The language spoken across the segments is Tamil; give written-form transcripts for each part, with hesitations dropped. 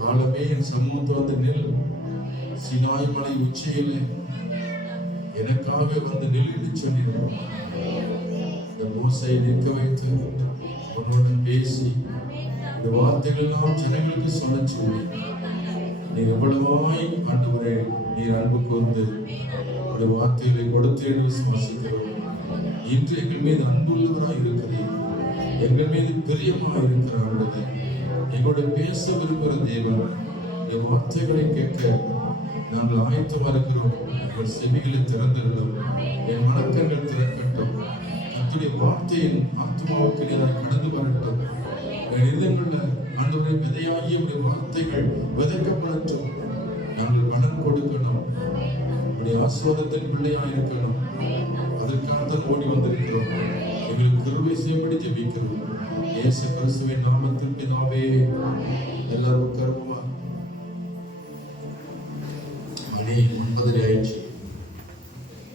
காலமே என் சமூகத்தை வந்து நில், சினாய் மலை உச்சியில எனக்காக வந்து நில் சொல்லிடுவோம். இந்த மோசையை நிற்க வைத்து உன்னுடன் பேசி இந்த வார்த்தைகள் எல்லாம் ஜனங்களுக்கு சொல்ல சொல்லி நீர் எவ்வளவாய் ஆண்டவரே நீர் அன்பு கூர்ந்து இந்த வார்த்தைகளை கொடுத்து விசுவாசிக்கிறோம். இன்று எங்கள் மீது அன்புள்ளவராய் இருக்கிறீர், எங்கள் மீது பிரியமாக இருக்கிற ஆண்டவரே, எங்களோட பேச விரும்புகிற தேவன், இந்த வார்த்தைகளை கேட்க நாங்கள் ஆயத்தமாக இருக்கிறோம். எங்கள் செவிகளை திறந்திருந்தோம், என் மனக்கண்கள் திறக்கட்டும். கர்த்தருடைய வார்த்தையின் ஆத்மாவுக்கு நீராக கடந்து வரட்டும். என் இதயங்களில் ஆண்டவரை விதையாகிய உடைய வார்த்தைகள் விதைக்கப்படட்டும். நாங்கள் கடன் கொடுக்கணும், உடைய ஆசீர்வாதத்தின் பிள்ளையாக இருக்கணும். அதற்காக ஓடி வந்திருக்கிறோம். எங்களுக்கு கிருபை செய்யும்படி ஜெபிக்கிறோம். இயேசு கிறிஸ்துவின் நாமத்தில் பிதாவே. எல்லாரும் உட்காருமா. மணி 9:30 ஆயிடுச்சு.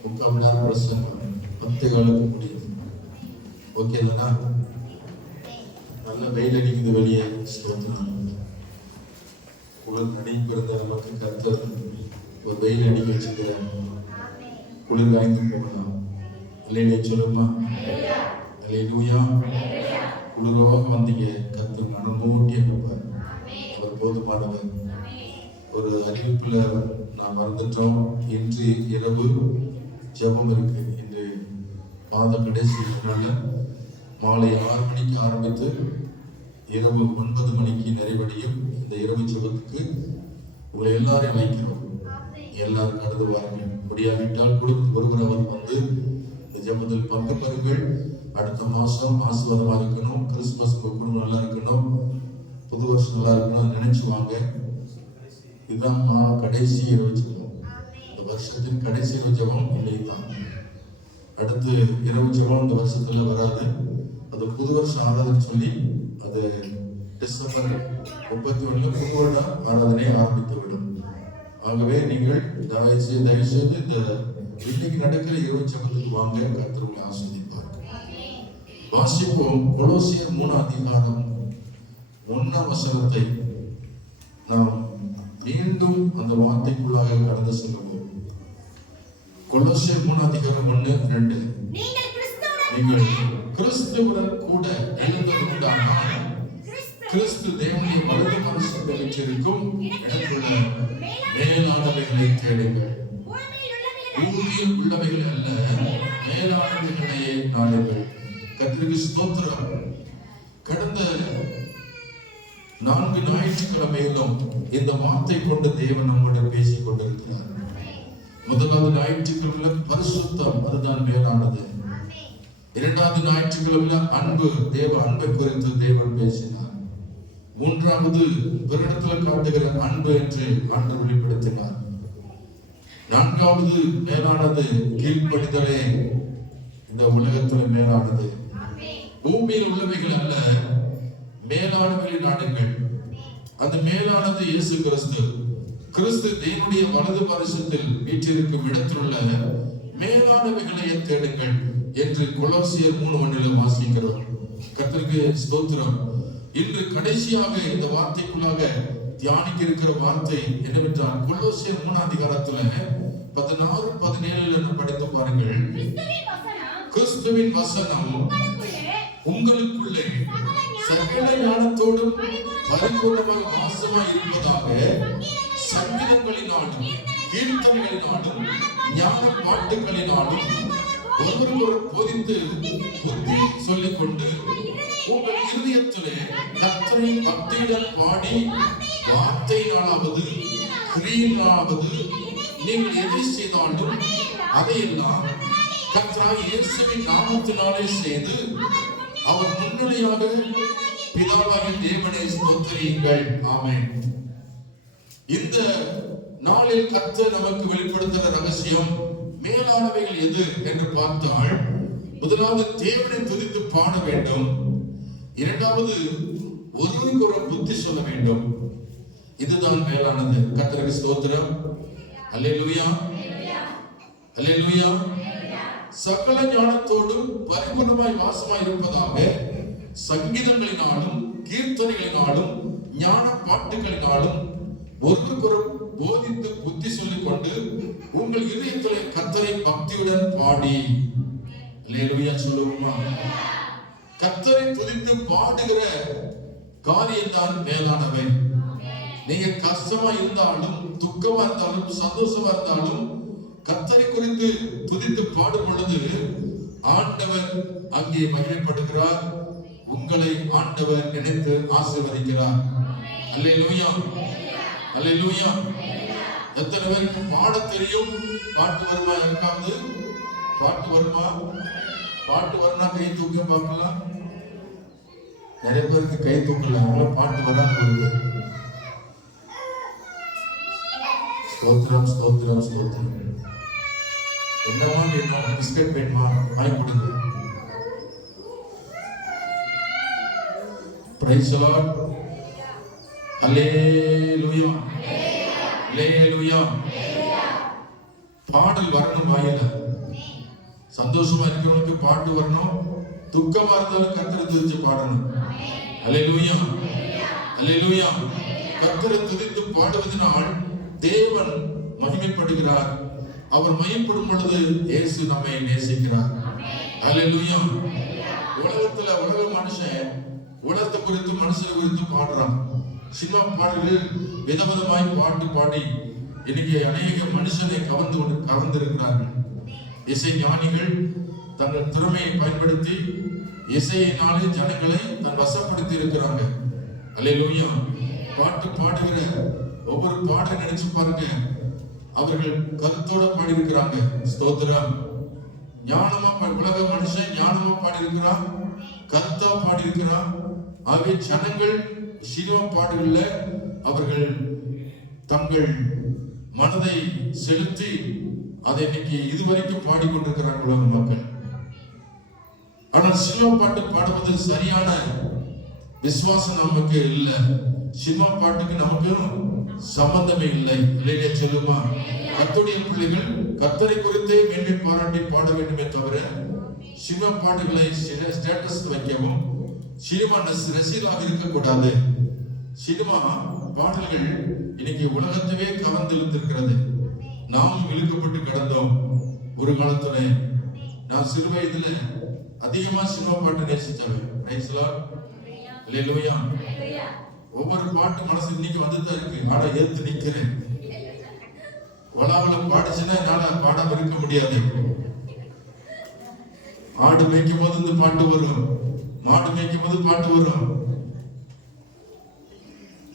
3/4 மணி நேரம் பிரசங்கம் 10 காலுக்கு முடியும். ஓகே தானா? நல்ல வெயில் அடிக்குது வெளியே. ஸ்தோத்திரம். குளிர் நடிப்பு இருந்த நமக்கு கர்த்தர் ஒரு வெயில் அடிக்க வச்சுக்கிறார். குளிர் காய்ந்து போகலாம். அல்லேலூயா சொல்லுமா. அல்லேலூயா. குளிரோக வந்தீங்க, கர்த்தர் மனமூட்டி அனுப்பார். அவர் போதுமானவர். ஒரு அறிவிப்புல நான் வந்துட்டோம். இன்று இரவு ஜெபம் இருக்கு. இன்று மாத கடைசி மாலை 6 மணிக்கு ஆரம்பித்து இரவு 9 மணிக்கு நிறைவடையும். இந்த இரவு ஜெபத்துக்கு உங்களை எல்லாரையும் அழைக்கிறோம். எல்லாரும் கடந்து வாருங்கள். முடியாவிட்டால் குடும்பத்துக்கு ஒருவராவது வந்து இந்த ஜெபத்தில் பங்கு பெறுங்கள். அடுத்த மாசம் ஆசீர்வாதமா இருக்கணும். கிறிஸ்துமஸ் குடும்பம் நல்லா இருக்கணும், புது வருஷம் நல்லா இருக்கணும் நினைச்சு வாங்க. இதுதான் கடைசி இரவு ஜெபம். இந்த வருஷத்தின் கடைசி இரவு ஜெபம் இன்னைக்கு தான். அடுத்து இரவு ஜெபம் இந்த வருஷத்துல வராது. அது புது வருஷம் ஆராதனை சொல்லி அது டிசம்பர் 31 புது வருட ஆராதனை ஆரம்பித்து விடும். ஆகவே நீங்கள் தயவு செய்து இந்த இன்னைக்கு நடக்கிற இரவு ஜெபத்துக்கு வாங்க. கர்த்தரை ஆசீர்வதிப்பார். வாசிப்போம். கொலோசியர் 3 அதிகாரம் 1 வசனத்தை நாம் மீண்டும் அந்த வார்த்தைக்குள்ளாக கடந்து செல்வோம். கொலோசியர் 3 அதிகாரம் 1-2. நீங்கள் கிறிஸ்துவுடன் கூட எழுந்ததுண்டானால் கிறிஸ்து தேவனுடைய வலது பரிசுத்தத்தில் வீற்றிருக்கும் இடத்துள்ள மேலானவைகளை தேடுங்கள். பூமியில் உள்ளவைகள் அல்ல, மேலானவைகளையே நாடுங்கள். கர்த்தருக்கு ஸ்தோத்திரம். கடந்த 4 ஞாயிற்றுக்கிழமையிலும் இந்த வார்த்தை கொண்டு தேவன் நம்முடன் பேசிக் கொண்டிருக்கிறார். முதலாவது ஞாயிற்றுக்கிழமை பரிசுத்தம், அதுதான் மேலானது. 2வது ஞாயிற்றுக்கிழமை அன்பு, தேவ அன்பை குறித்து தேவன் பேசினார். 3வது பிறரிடத்தில் காட்டுகிற அன்பு என்று ஆண்டவர் வெளிப்படுத்தினார். 4வது மேலானது கீழ்ப்படிதலே இந்த உலகத்தில் மேலானது. பூமியில் உள்ளவைகள் அல்ல, மேலானவைகளை நாடுங்கள். அந்த மேலானது இயேசு கிறிஸ்து. கிறிஸ்து தேவனுடைய வலது பரிசுத்தில் வீற்றிருக்கும் இடத்தில் உள்ள மேலானவைகளை தேடுங்கள் என்று கொலோசியர் 3:1 வாசிக்கிறோம். கர்த்தருக்கு ஸ்தோத்திரம். இன்று கடைசியாக இந்த வார்த்தைக்குள்ளாக தியானிக்க இருக்கிற வார்த்தை என்னவென்றால் கொலோசியர் 3 அதிகாரத்துல 16-17 படித்து பாருங்கள். கிறிஸ்துவின் வசனம் உங்களுக்குள்ளே சகல ஞானத்தோடும் பரிபூர்ணமாக வாசமாய் இருப்பதாக சங்கீதங்களினாலும் கீர்த்தனைகளினாலும் ஞான பாட்டுகளினாலும் ஒருவருக்கொருவர் போதித்து புத்தி சொல்லிக் கொண்டு உங்கள் இருதயத்திலே கர்த்தரை பக்தியுடன் பாடி வார்த்தையினாலாவது கிரியினாலாவது நீங்கள் எதை செய்தாலும் அதையெல்லாம் கர்த்தராகிய இயேசுவின் நாமத்தினாலே செய்து அவர் முன்னிலையாக பிதாவாகிய தேவனை ஸ்தோத்திரியுங்கள். ஆமென். இந்த நாளில் கர்த்தர் நமக்கு வெளிப்படுத்துகிற ரகசியம் மேலானவைகள் எது என்று பார்த்தால், முதலாவது தேவனை துதித்து பாட வேண்டும், இரண்டாவது ஒருவருக்கு ஒரு புத்தி சொல்ல வேண்டும். இதுதான் மேலானது. கர்த்தருக்கு ஸ்தோத்திரம். அல்லேலூயா, அல்லேலூயா. சகல ஞானத்தோடும் பரிபூர்ணமாய் வாசமாய் இருப்பதாக சங்கீதங்களினாலும் கீர்த்தனைகளினாலும் ஞான பாட்டுகளினாலும் ஒருவருக்கொரு போதித்து புத்தி சொல்லிக் கொண்டு உங்கள் இதயத்திலே கர்த்தரை பக்தியுடன் பாடி. அல்லேலூயா சொல்லுவோமா? கர்த்தரை துதித்து பாடுகிற காரியம் தான் மேலானவை. நீங்க கஷ்டமா இருந்தாலும், துக்கமா இருந்தாலும், சந்தோஷமா இருந்தாலும் கர்த்தரை குறித்து துதித்து பாடும் பொழுது ஆண்டவர் அங்கே மகிமைப்படுகிறார். உங்களை ஆண்டவர் நினைத்து ஆசீர்வதிக்கிறார். அல்லேலூயா, அல்லேலூயா. எத்தனை பேருக்கு பாட தெரியும்? பாட்டு வருமா? யாருக்காவது பாட்டு வருமா? பாட்டு வருமா? கை தூக்க பார்க்கலாம். நிறைய பேருக்கு கை தூக்கல, பாட்டு வராது. ஸ்தோத்திரம், ஸ்தோத்திரம், ஸ்தோத்திரம். என்னமா வேணுமா? பிஸ்கட் வேணுமா? வாங்கி கொடுங்க. Praise the Lord. Hallelujah, hallelujah. பாடல் வரணும் வாயில. சந்தோஷமா இருக்கிறவங்களுக்கு பாட்டு வரணும், துக்கமா இருந்தாலும் கர்த்தரை துதித்து பாடணும். அல்லேலூயா, அல்லேலூயா. கர்த்தரை துதித்து பாடுவதனால் தேவன் மகிமைப்படுகிறார். அவர் மகிமைப்படும் பொழுது இயேசு நம்மை நேசிக்கிறார். அல்லேலூயா. உலகத்துல உலக மனுஷன் உலகத்தை குறித்து மனுஷனை குறித்து பாடுறான். சினிமா பாடல்கள் விதவிதமாய் பாட்டு பாடி இன்னைக்கு அநேக மனுஷனை கவர்ந்திருக்கிறார்கள். இசை ஞானிகள் தங்கள் திறமையை பயன்படுத்தி இசையினாலே ஜனங்களை தன் வசப்படுத்தி இருக்கிறாங்க. அல்லேலூயா. பாட்டு பாடுகிற ஒவ்வொரு பாடலை நினைச்சு பாருங்க, அவர்கள் கருத்தோட பாடி இருக்கிறாங்க. ஸ்தோத்திரம். ஞானமா உலக மனுஷன் ஞானமா பாடி இருக்கிறான், கருத்தா பாடி இருக்கிறான். ஆகவே ஜனங்கள் சினிமா பாடல்ல அவர்கள் தங்கள் மனதை செலுத்தி அதை இன்னைக்கு இதுவரைக்கும் பாடிக்கொண்டிருக்கிறாங்க உலக மக்கள். ஆனால் சினிமா பாட்டு பாடுவது சரியான விசுவாசம் நமக்கு இல்லை. சினிமா பாட்டுக்கு நமக்கு சம்பந்தமே இல்லை. இல்லையா சொல்லுமா? கர்த்தருடைய பிள்ளைகள் கர்த்தரை குறித்தே மேன்மை பாராட்டி பாட வேண்டுமே தவிர சினிமா பாட்டுகளை ஸ்டேட்டஸ் வைக்கவும் சினிமா ரசிகராக இருக்கக்கூடாது. சினிமா பாடல்கள் இன்னைக்கு உலகத்தவே கவர்ந்து இழுத்திருக்கிறது. நாமும் இழுக்கப்பட்டு கிடந்தோம் ஒரு காலத்துல. நான் சிறு வயதுல அதிகமா சினிமா பாட்டு நேசிச்சவன். அல்லேலூயா. ஒவ்வொரு பாட்டு மனசு இன்னைக்கு வந்துதான் இருக்கு. ஆனா ஏத்து நிக்கிறேன். வளாவளம் பாடிச்சுன்னா என்னால பாடாம இருக்க முடியாது. ஆடு மேய்க்கும் போது இந்த பாட்டு வரும், மாடு மேய்க்கும் போது பாட்டு வரும்.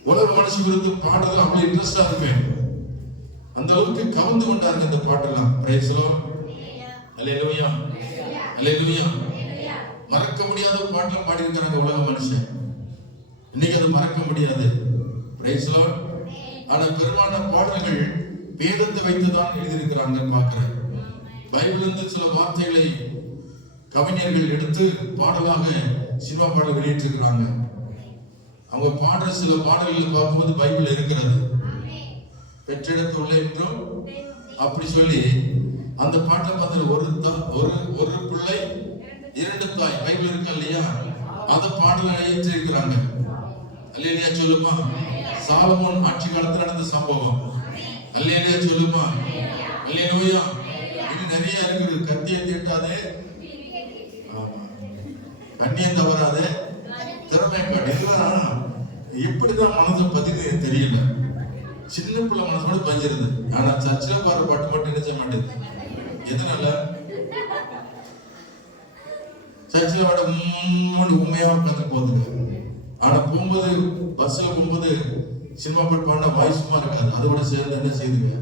உலக மனுஷ குறித்து பாடலாம் அவ்வளவு இன்ட்ரெஸ்டா இருப்பேன். அந்த அளவுக்கு கவர்ந்து கொண்டாருங்க இந்த பாட்டெல்லாம். Praise the Lord. Hallelujah, hallelujah. மறக்க முடியாத பாட்டெல்லாம் பாடி இருக்காங்க உலக மனுஷன். இன்னைக்கு அது மறக்க முடியாது. Price the Lord. ஆனா பெரும்பாலான பாடல்கள் வேதத்தை வைத்துதான் எழுதியிருக்கிறாங்க பார்க்கிறேன். பைபிள் இருந்து சில வார்த்தைகளை கவிஞர்கள் எடுத்து பாடலாக சினிமா பாடல் வெளியிட்டிருக்கிறாங்க. அவங்க பாடுற சில பாடல்களை பார்க்கும்போது பைபிள் இருக்கிறது. பெற்றெடுத்துள்ள என்றும் அப்படி சொல்லி அந்த பாட்டை பார்த்து ஒரு பிள்ளை இரண்டு தாய் பைபிள் இருக்கு இல்லையா, அதை பாடலை ஏற்றி இருக்கிறாங்க. அல்லேலூயா சொல்லுமா? சாலமோன் ஆட்சி காலத்தில் நடந்த சம்பவம். அல்லேலூயா சொல்லுமா? அல்லேலூயா. இது நிறைய இருக்குது. கத்தியை தீட்டாதே, கண்ணியம் தவறாத திறமை காட்டு. இதெல்லாம் எப்படிதான் மனதை பதினு தெரியல. சின்ன பிள்ளை மனசோட பஞ்சிருது. ஆனா சர்ச்சில் பாடுற பாட்டு மட்டும் நினைச்ச மாட்டேது. எதனால? சர்ச்சில் பாட உண்மையா உட்காந்து போகுதுங்க. ஆனா போகும்போது பஸ்ல போகும்போது சினிமா பாட்டு பாடினா வாய் சும்மா இருக்காது. அதோட சேர்ந்து என்ன செய்யுதுங்க,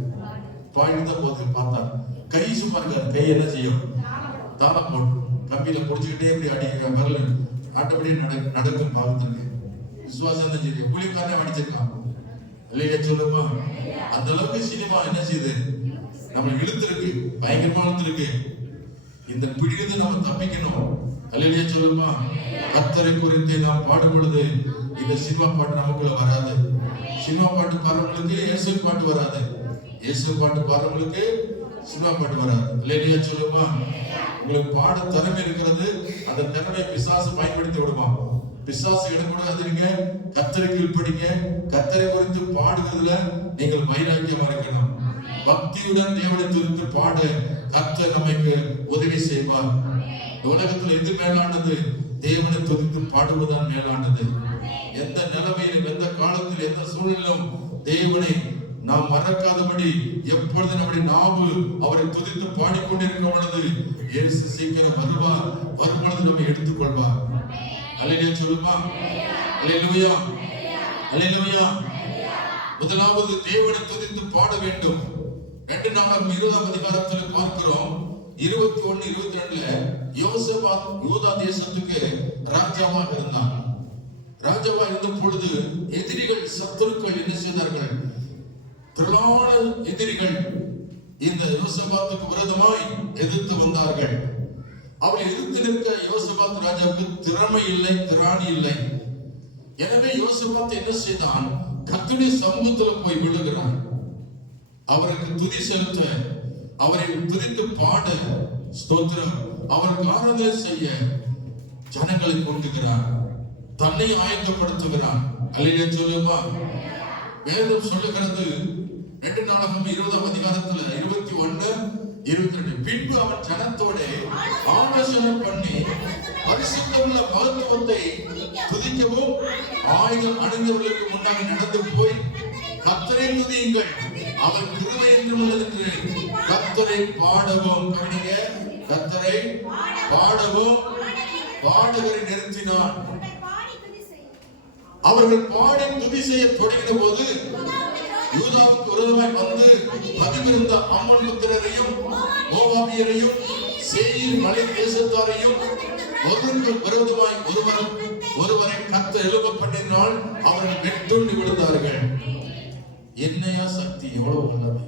பாடிட்டு தான் போகுது. பார்த்தா கை சும்மா இருக்காது. கை என்ன செய்யும், தாளம் போட்டு கம்பியில புடிச்சுக்கிட்டே இப்படி அடிக்க வரல ஆட்டப்படி நடக்கும். பாவத்திற்கு விசுவாசம் தான் சரி. புலிக்காரனே அடிச்சிருக்கான் இல்லையா சொல்லுமா? அந்த அளவுக்கு சினிமா என்ன செய்யுது, நம்ம இழுத்துருக்கு, பயங்கரமா இழுத்துருக்கு. இந்த பிடிக்கிறது நம்ம தப்பிக்கணும். அல்லையா சொல்லுமா? கர்த்தரை குறித்து நாம் பாடும் பொழுது இந்த சினிமா பாட்டு நமக்குள்ள வராது. சினிமா பாட்டு பாடுறவங்களுக்கு இயேசு பாட்டு வராது. இயேசு பாட்டு பாடுறவங்களுக்கு சினிமா பாட்டு வராது. அல்லையா சொல்லுமா? உங்களுக்கு பாட திறமை இருக்கிறது. அந்த திறமையை பிசாசு பயன்படுத்தி விடுமா? பிசாசு இடம் கொடுக்காதீங்க. கர்த்தரை கீழ்ப்படிங்க. கர்த்தரை குறித்து பாடுகிறதுல நீங்கள் வைராக்கியமா இருக்கணும். பக்தியுடன் தேவனை குறித்து பாட கர்த்தர் நமக்கு உதவி செய்வார். உலகத்தில் எது மேலானது? தேவனை துதித்து பாடுவதுதான் மேலானது. எந்த நிலைமையிலும், எந்த காலத்தில், எந்த சூழ்நிலும் தேவனை நாம் மறக்காதபடி எப்பொழுது நம்முடைய நாவு அவரை துதித்து பாடிக்கொண்டிருக்கும் பொழுது இயேசு சீக்கிரம் வருவார். வரும்பொழுது நம்மை எடுத்துக்கொள்வார். அல்லேலூயா சொல்லுமா? அல்லேலூயா, அல்லேலூயா. முதலாவது தேவனை துதித்து பாட வேண்டும். 2 நாளாகும் 20ஆம் அதிகாரத்தில் பார்க்கிறோம். 21, 22ல யோசபாத் யூதா தேசத்துக்கு ராஜாவாக இருந்தான். ராஜாவா இருந்த பொழுது எதிரிகள், சத்துருக்கள் என்ன செய்தார்கள்? திரளான எதிரிகள் இந்த யோசபாத்துக்கு விரோதமாய் எதிர்த்து வந்தார்கள். அவரை எதிர்த்து நிற்க யோசபாத் ராஜாவுக்கு திறமை இல்லை, திராணி இல்லை. எனவே யோசபாத் என்ன செய்தான்? கர்த்தருடைய சமூகத்தில் போய் விழுகிறான். அவருக்கு துதி செலுத்த, அவரை துதித்து பாட, ஸ்தோத்திரம், அவருக்கு ஆராதனை செய்ய ஜனங்களை கூட்டுகிறான். தன்னை ஆயத்தப்படுத்துகிறான். அல்லேலூயா சொல்லுமா? வேதம் சொல்லுகிறது 2 நாளாகும் 20ஆம் அதிகாரத்துல 21, 22 பின்பு அவன் ஜனத்தோட ஆலோசனை பண்ணி பரிசுத்தமுள்ள மகத்துவத்தை துதிக்கவும் ஆயுதம் அணிந்தவர்களுக்கு முன்னாக நடந்து போய் கர்த்தரை துதியுங்கள், அவர் கிருபை என்றும் உள்ளது என்று கர்த்தரை பாடவும். கவனிங்க, கர்த்தரை பாடவும் பாடகரை நிறுத்தினான். அவர்கள் பாடி துதி செய்ய தொடங்கின போது யூதாவுக்கு விரோதமாய் வந்து பதிவிருந்த அம்மன் புத்திரரையும் மோவாபியரையும் சேயீர் மலை தேசத்தாரையும் ஒருவருக்கு விரோதமாய் ஒருவரை கர்த்தர் எழும்ப பண்ணினால் அவர்கள் வெட்டுண்டு விழுந்தார்கள். என்னையா சக்தி, எவ்வளவு உள்ளது!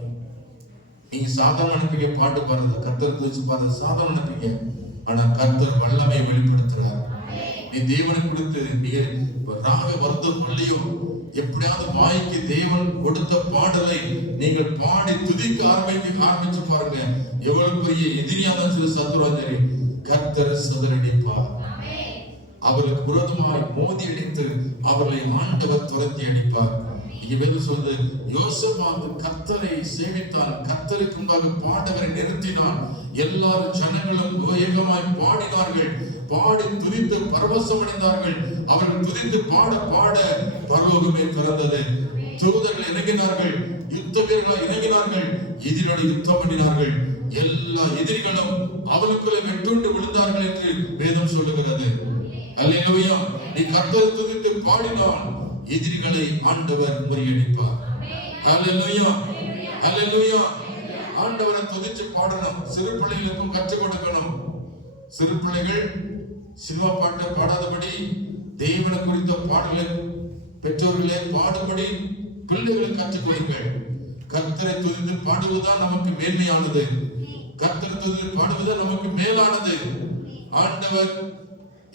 நீங்க சாதாரண அனுப்பிங்க, பாட்டு பாடுறது, கர்த்தர் துதிச்சு பாடுறது சாதாரண அனுப்பிங்க. ஆனா கர்த்தர் வல்லமையை வெளிப்படுத்துறார். நீ தேவனை கொடுத்து நீங்க ராக வருத்தம் பள்ளியும் எப்படியாவது வாய்க்கு தேவன் கொடுத்த பாடலை நீங்கள் பாடி துதிக்க ஆரம்பிச்சு பாருங்க. எவ்வளவு பெரிய எதிரியாதான் சில சத்துருவாஞ்சரி கர்த்தர் சிதறடிப்பார். அவர்களுக்கு விரோதமாய் மோதி அடித்து அவர்களை ஆண்டவர் துரத்தி அடிப்பார். சொல்றது யோசபாத் கர்த்தரை சேவித்தான். கர்த்தருக்கு முன்பாக பாடகரை நிறுத்தினான். எல்லாரும் ஜனங்களும் வேகமாய் பாடினார்கள். பாடி துதித்து பரவசம் அடைந்தார்கள். அவர்கள் துதித்து பாட பாட பரலோகமே திறந்தது. தூதர்கள் இறங்கினார்கள், யுத்த வீரர்கள் இறங்கினார்கள், எதிரோடு யுத்தம் பண்ணினார்கள். எல்லா எதிரிகளும் அவளுக்குள்ளே வெட்டுண்டு விழுந்தார்கள் என்று வேதம் சொல்லுகிறது. அல்லேலூயா. நீ கர்த்தரை துதித்து பாடினான், எதிரிகளை ஆண்டவர் முறியடிப்பார். அல்லேலூயா, அல்லேலூயா. ஆண்டவரை துதிச்சு பாடணும். சிறு பிள்ளைகளுக்கும் கற்றுக் கொடுக்கணும். சிறு பிள்ளைகள் சினிமா பாட்டை பாடாதபடி தேவனை குறித்த பாடலை பெற்றோர்களே பாடுபடி பிள்ளைகளுக்கு கற்றுக் கொடுங்கள். கர்த்தரை துதித்து பாடுவதுதான் நமக்கு மேன்மையானது. கர்த்தரை துதித்து பாடுவதுதான் நமக்கு மேலானது. ஆண்டவர்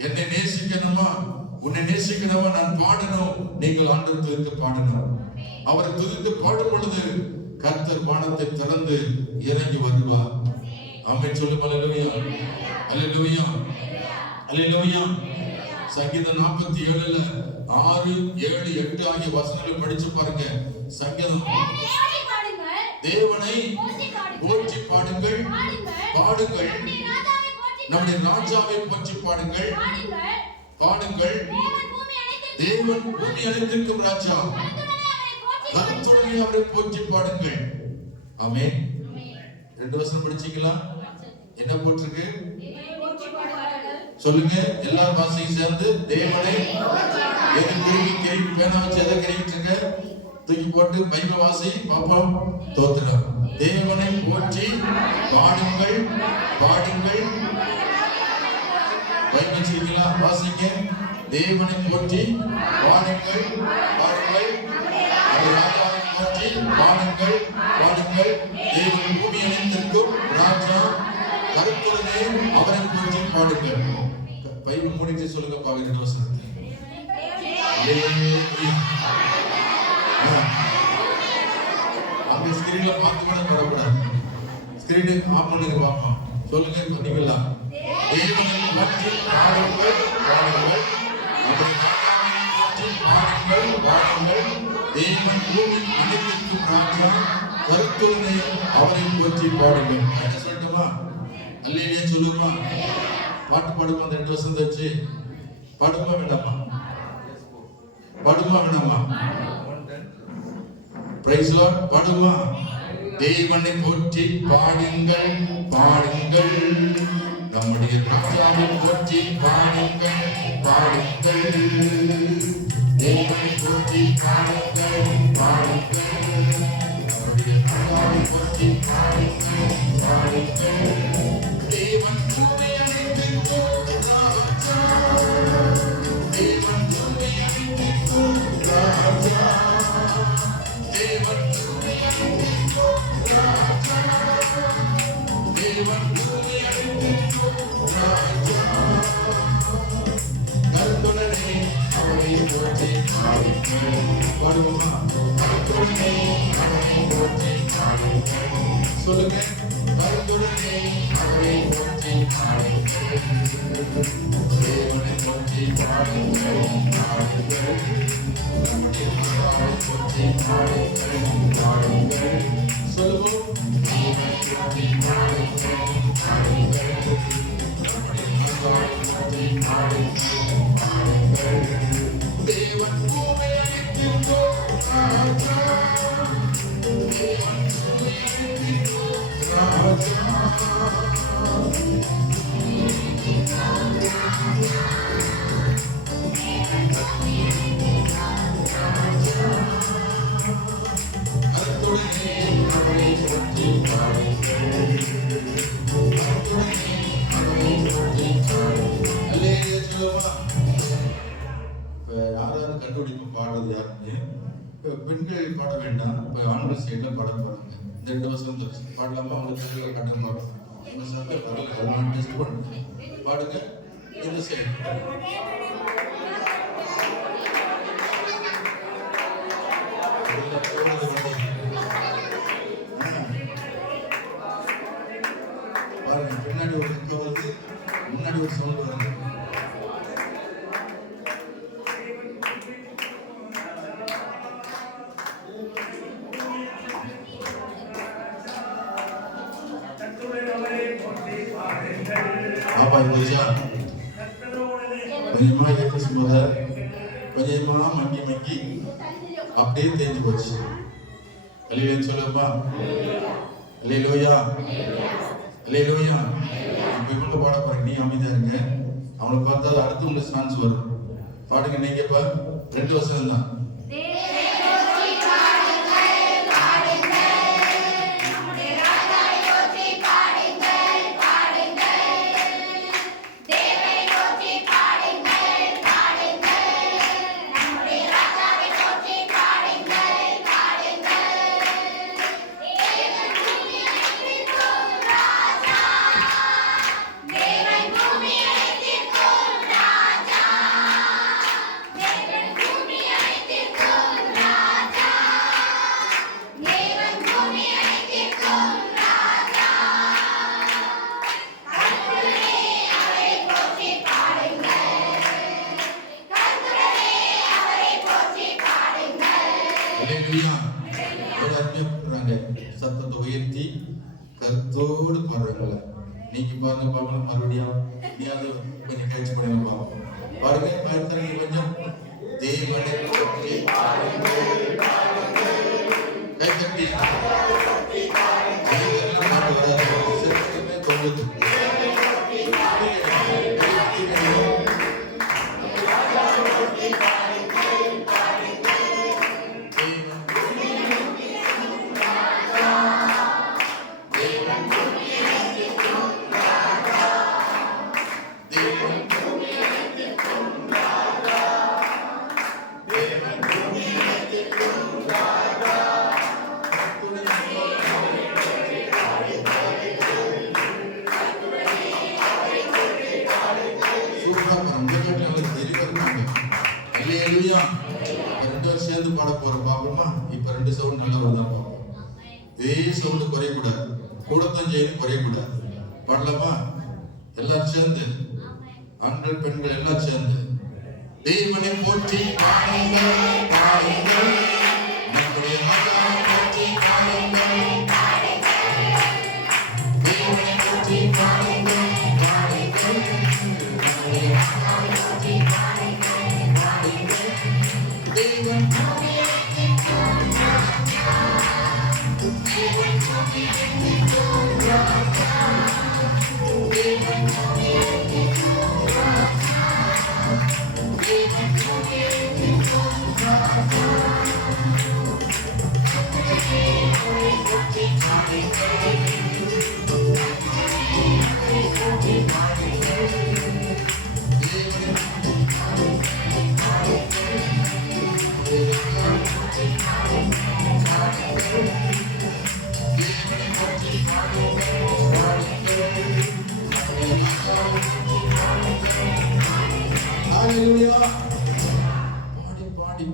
என்னை நேசிக்கணுமா, உன்னை நேசிக்கணுமா, நான் பாடணும். நீங்கள் ஆண்டவர் துதித்து பாடணும். அவரை துதித்து பாடும் பொழுது கர்த்தர் வானத்தை திறந்து இறங்கி வருவார். ஆமென் சொல்லுங்க. அல்லேலூயா, அல்லேலூயா, அல்லேலூயா. சங்கீதம் 47ல 6, 7, 8 ஆகிய வசனங்களை படிச்சு பாருங்க. சங்கீதம் தேவனை போற்றி பாடுங்கள், பாடுங்கள், நம்முடைய ராஜாவை போற்றி பாடுங்கள். பாடுங்கள். தேவன் பூமி அனைத்திற்கும் ராஜா. கருத்துடனே அவரை போற்றி பாடுங்கள். ஆமென். 2 வசனம் படிச்சீங்களா? என்ன போட்டிருக்கு சொல்லுங்க. எல்லாரும் வாசிங்க சேர்ந்து. தேவனை எது கிரி பேனா வச்சு எதை கிரிக்கிட்டு தூக்கி போட்டு பைபிள் வாசி பாப்போம். தோத்திரம். தேவனை போற்றி பாடுங்கள். பாடுங்கள். பைபிள் வச்சிருக்கீங்களா? வாசிங்க. தேவனை போற்றி பாடுங்கள். பாடுங்கள். ராஜாவை போற்றி பாடுங்கள். பாடுங்கள். தேவன் பூமி அனைத்திற்கும் ராஜா. கருத்துடனே அவரை போற்றி பாடுங்கள். பைபிள் மூடிட்டு சொல்லுங்க பாருங்க. 2 வசனம். அந்த ஸ்கிரீன்ல பார்த்து கூட வரக்கூடாது. ஸ்கிரீனை ஆஃப் பண்ணுங்க பாப்போம். சொல்லுங்க நீங்களா. தேவனை போற்றி பாடுங்கள். பாடுங்கள். பாடுங்கள். பாடுங்கள். தேவன் பூமி அனைத்திற்கும் ராஜா. கருத்துடனே அவரை போற்றி பாடுங்கள். என்ன சொல்லட்டுமா? அல்லேலூயா சொல்லுமா? பாட்டு பாடுமா? அந்த 2 வசனத்தை வச்சு பாடுமா வேண்டாமா? பாடுமா வேண்டாமா? Praise Lord. பாடுமா? தேவனை போற்றி பாடுங்கள். பாடுங்கள். நம்முடைய ராஜாவை போற்றி பாடுங்கள். பாடுங்கள். தேவனை போற்றி பாடுங்கள். பாடுங்கள். நம்முடைய ராஜாவை போற்றி பாடுங்கள். பாடுங்கள். தேவன் பூமி அனைத்திற்கும் ராஜா. தேவன் பூமி அனைத்திற்கும் ராஜா. தேவன் பூமி அனைத்திற்கும் ராஜா. தேவன் பூமி அனைத்திற்கும் ராஜா. கருத்துடனே அவரை போற்றி பாடுங்கள். பாடுவோமா? கருத்துடனே அவரை போற்றி பாடுங்கள். சொல்லுங்க. கருத்துடனே அவரை போற்றி பாடுங்கள். தேவனை போற்றி பாடுங்கள். பாடுங்கள். நம்முடைய ராஜாவை போற்றி பாடுங்கள். பாடுங்கள். சொல்லுவோம். தேவனை போற்றி பாடுங்கள். பாடுங்கள். நம்முடைய ராஜாவை போற்றி பாடுங்கள். பாடுங்கள். தேவன் பூமி அனைத்திற்கும் ராஜா. தேவன் பூமி அனைத்திற்கும் ராஜா. கருத்துடனே அவரை போற்றி பாடுங்கள். கருத்துடனே அவரை போற்றி பாடுங்கள். அல்லேலூயா சொல்லுமா? இப்ப யாராவது கண்டுபிடிப்பு பாடுறது யாருன்னு பெண்கள் பாட வேண்டாம். இப்ப ஆண்கள் சைட்ல பாட போறாங்க. இந்த 2 வசனம் பாடலாமா? அவங்களுக்கு கண்டு பாடுறோம். டெஸ்ட் பண்ணுங்க. பாடுங்க. இந்த சைடு பாருங்க. பின்னாடி ஒரு சத்தம் வருது, முன்னாடி ஒரு சவுண்ட் வருது. apa yang berjalan கொஞ்சமா கேட்க சொல்லுவாங்க. கொஞ்சமா மங்கி அப்படியே தேஞ்சு போச்சு. அல்லேலூயா சொல்லுப்பா. அல்லேலூயா. அல்லேலூயா. இப்ப இவங்க பாட போறீங்க. நீ அமைதியா இருங்க. அவங்களை பார்த்தா அடுத்து உங்களுக்கு சான்ஸ் வரும். பாடுங்க. நீங்கப்பா 2 வசனம் தான். சத்தத்தை உயர்த்தி கருத்தோடு பாடுறாங்கள. நீங்க பாருங்க பாப்போம் மறுபடியும் நீ அது கொஞ்சம் கேட்ச் பண்ணி பார்ப்போம். பாருங்க பார்த்தீங்க கொஞ்சம் தேவனை போற்றி கை தட்டி செத்துமே தொங்குது சேர்ந்து பாட போற பாப்போமா. இப்ப 2 சவுண்ட் நல்லா வருதா பாப்போம். இதே சவுண்ட் குறையக்கூடாது, கூடத்தான் செய்யணும் குறையக்கூடாது. பாடலாமா? எல்லாரும் சேர்ந்து 100 பெண்கள் எல்லாம் சேர்ந்து தேவனை போற்றி பாடுங்கள் பாடுங்கள் நம்முடைய மகனை போற்றி பாடுங்கள் தேவனை போற்றி பாடுங்கள் பாடுங்கள் நம்முடைய மகனை போற்றி பாடுங்கள் பாடுங்கள் தேவன் பாடி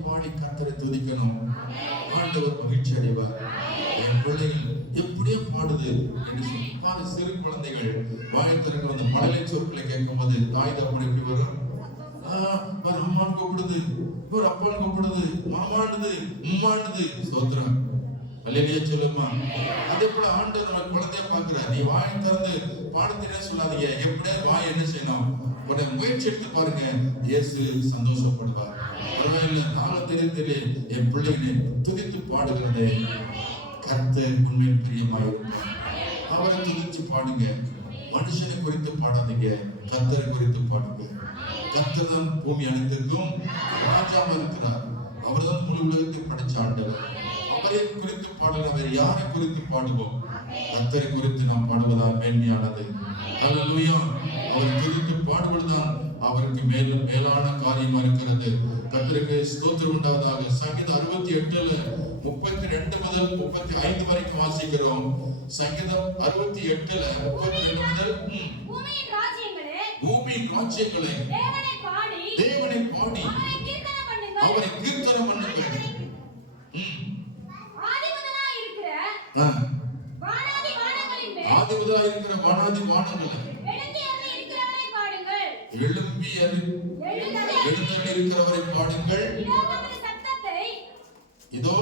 பாடி கர்த்தரை துதிக்கணும். ஆண்டவர் மகிழ்ச்சி அடைவார். என் பிள்ளைகள் எப்படியோ பாடுது என்று சொல்லி சிறு குழந்தைகள் வாய் திறக்கிற அந்த மழலை சொற்களை கேட்கும் போது தாய் தப்பன் எப்படி வரும்? அம்மான்னு கூப்பிடுது, ஒரு அப்பான்னு கூப்பிடுது, மாமானுது, உம்மானுது. ஸ்தோத்திரம் அல்லேலூயா சொல்லுமா. அதே போல ஆண்டவர் நம்ம குழந்தைய பார்க்கிறார். நீ வாய் திறந்து பாடத்தினே சொல்லாதீங்க, எப்படியே வாய் என்ன செய்யணும், உடனே முயற்சி எடுத்து பாருங்க. இயேசு சந்தோஷப்படுவார். பரவாயில்ல, நானும் தெரிந்தே என் பிள்ளைகளை துதித்து பாடுகிறதே கர்த்தர் உண்மையில் பிரியமாயிருப்பார். அவரை துதிச்சு பாடுங்க. மனுஷனை குறித்து பாடாதீங்க, கர்த்தரை குறித்து பாடுங்க. கர்த்தர் தான் பூமி அனைத்திற்கும் ராஜாவா இருக்கிறார். அவர் தான் முழு உலகத்தை படைச்ச ஆண்டவர். அவரை குறித்து பாடலாம், வேறு யாரை குறித்து பாடுவோம்? கர்த்தரை குறித்து நாம் பாடுவதால் மேன்மையானது. அல்லேலூயா. அவரை குறித்து பாடுவதுதான் அவருக்கு மேலான காரியமா இருக்கிறது. கர்த்தருக்கு ஸ்தோத்திரம் உண்டாவதாக. சங்கீதம் 68 32 முதல் 35 வரைக்கும் வாசிக்கிறோம். சங்கீதம் 68 32 முதல் பூமியின் ராஜ்யங்களே தேவனை பாடி அவரை கீர்த்தனம் பண்ணுங்கள். ஆதி முதலாய் இருக்கிற வானாதி வானங்களே எழும்பி எழுந்தருளிருக்கிறவரை பாடுங்கள். இதோ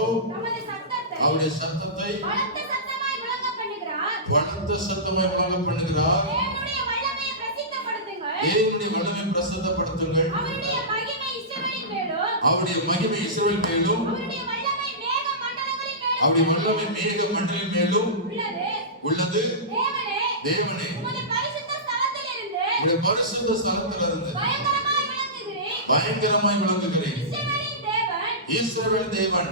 அவருடைய சத்தத்தை பலத்த சத்தமாய் விளங்க பண்ணுகிறார். தேவனுடைய வல்லமையை பிரசித்தப்படுத்துங்கள். அவருடைய மகிமை இஸ்ரவேல் மேலும் அவருடைய வல்லமை மேக மண்டலின் மேலும் உள்ளது. தேவனே உம்முடைய பரிசுத்த ஸ்தலத்திலிருந்து பயங்கரமாய் விளங்குகிறேன். இஸ்ரவேல் தேவன்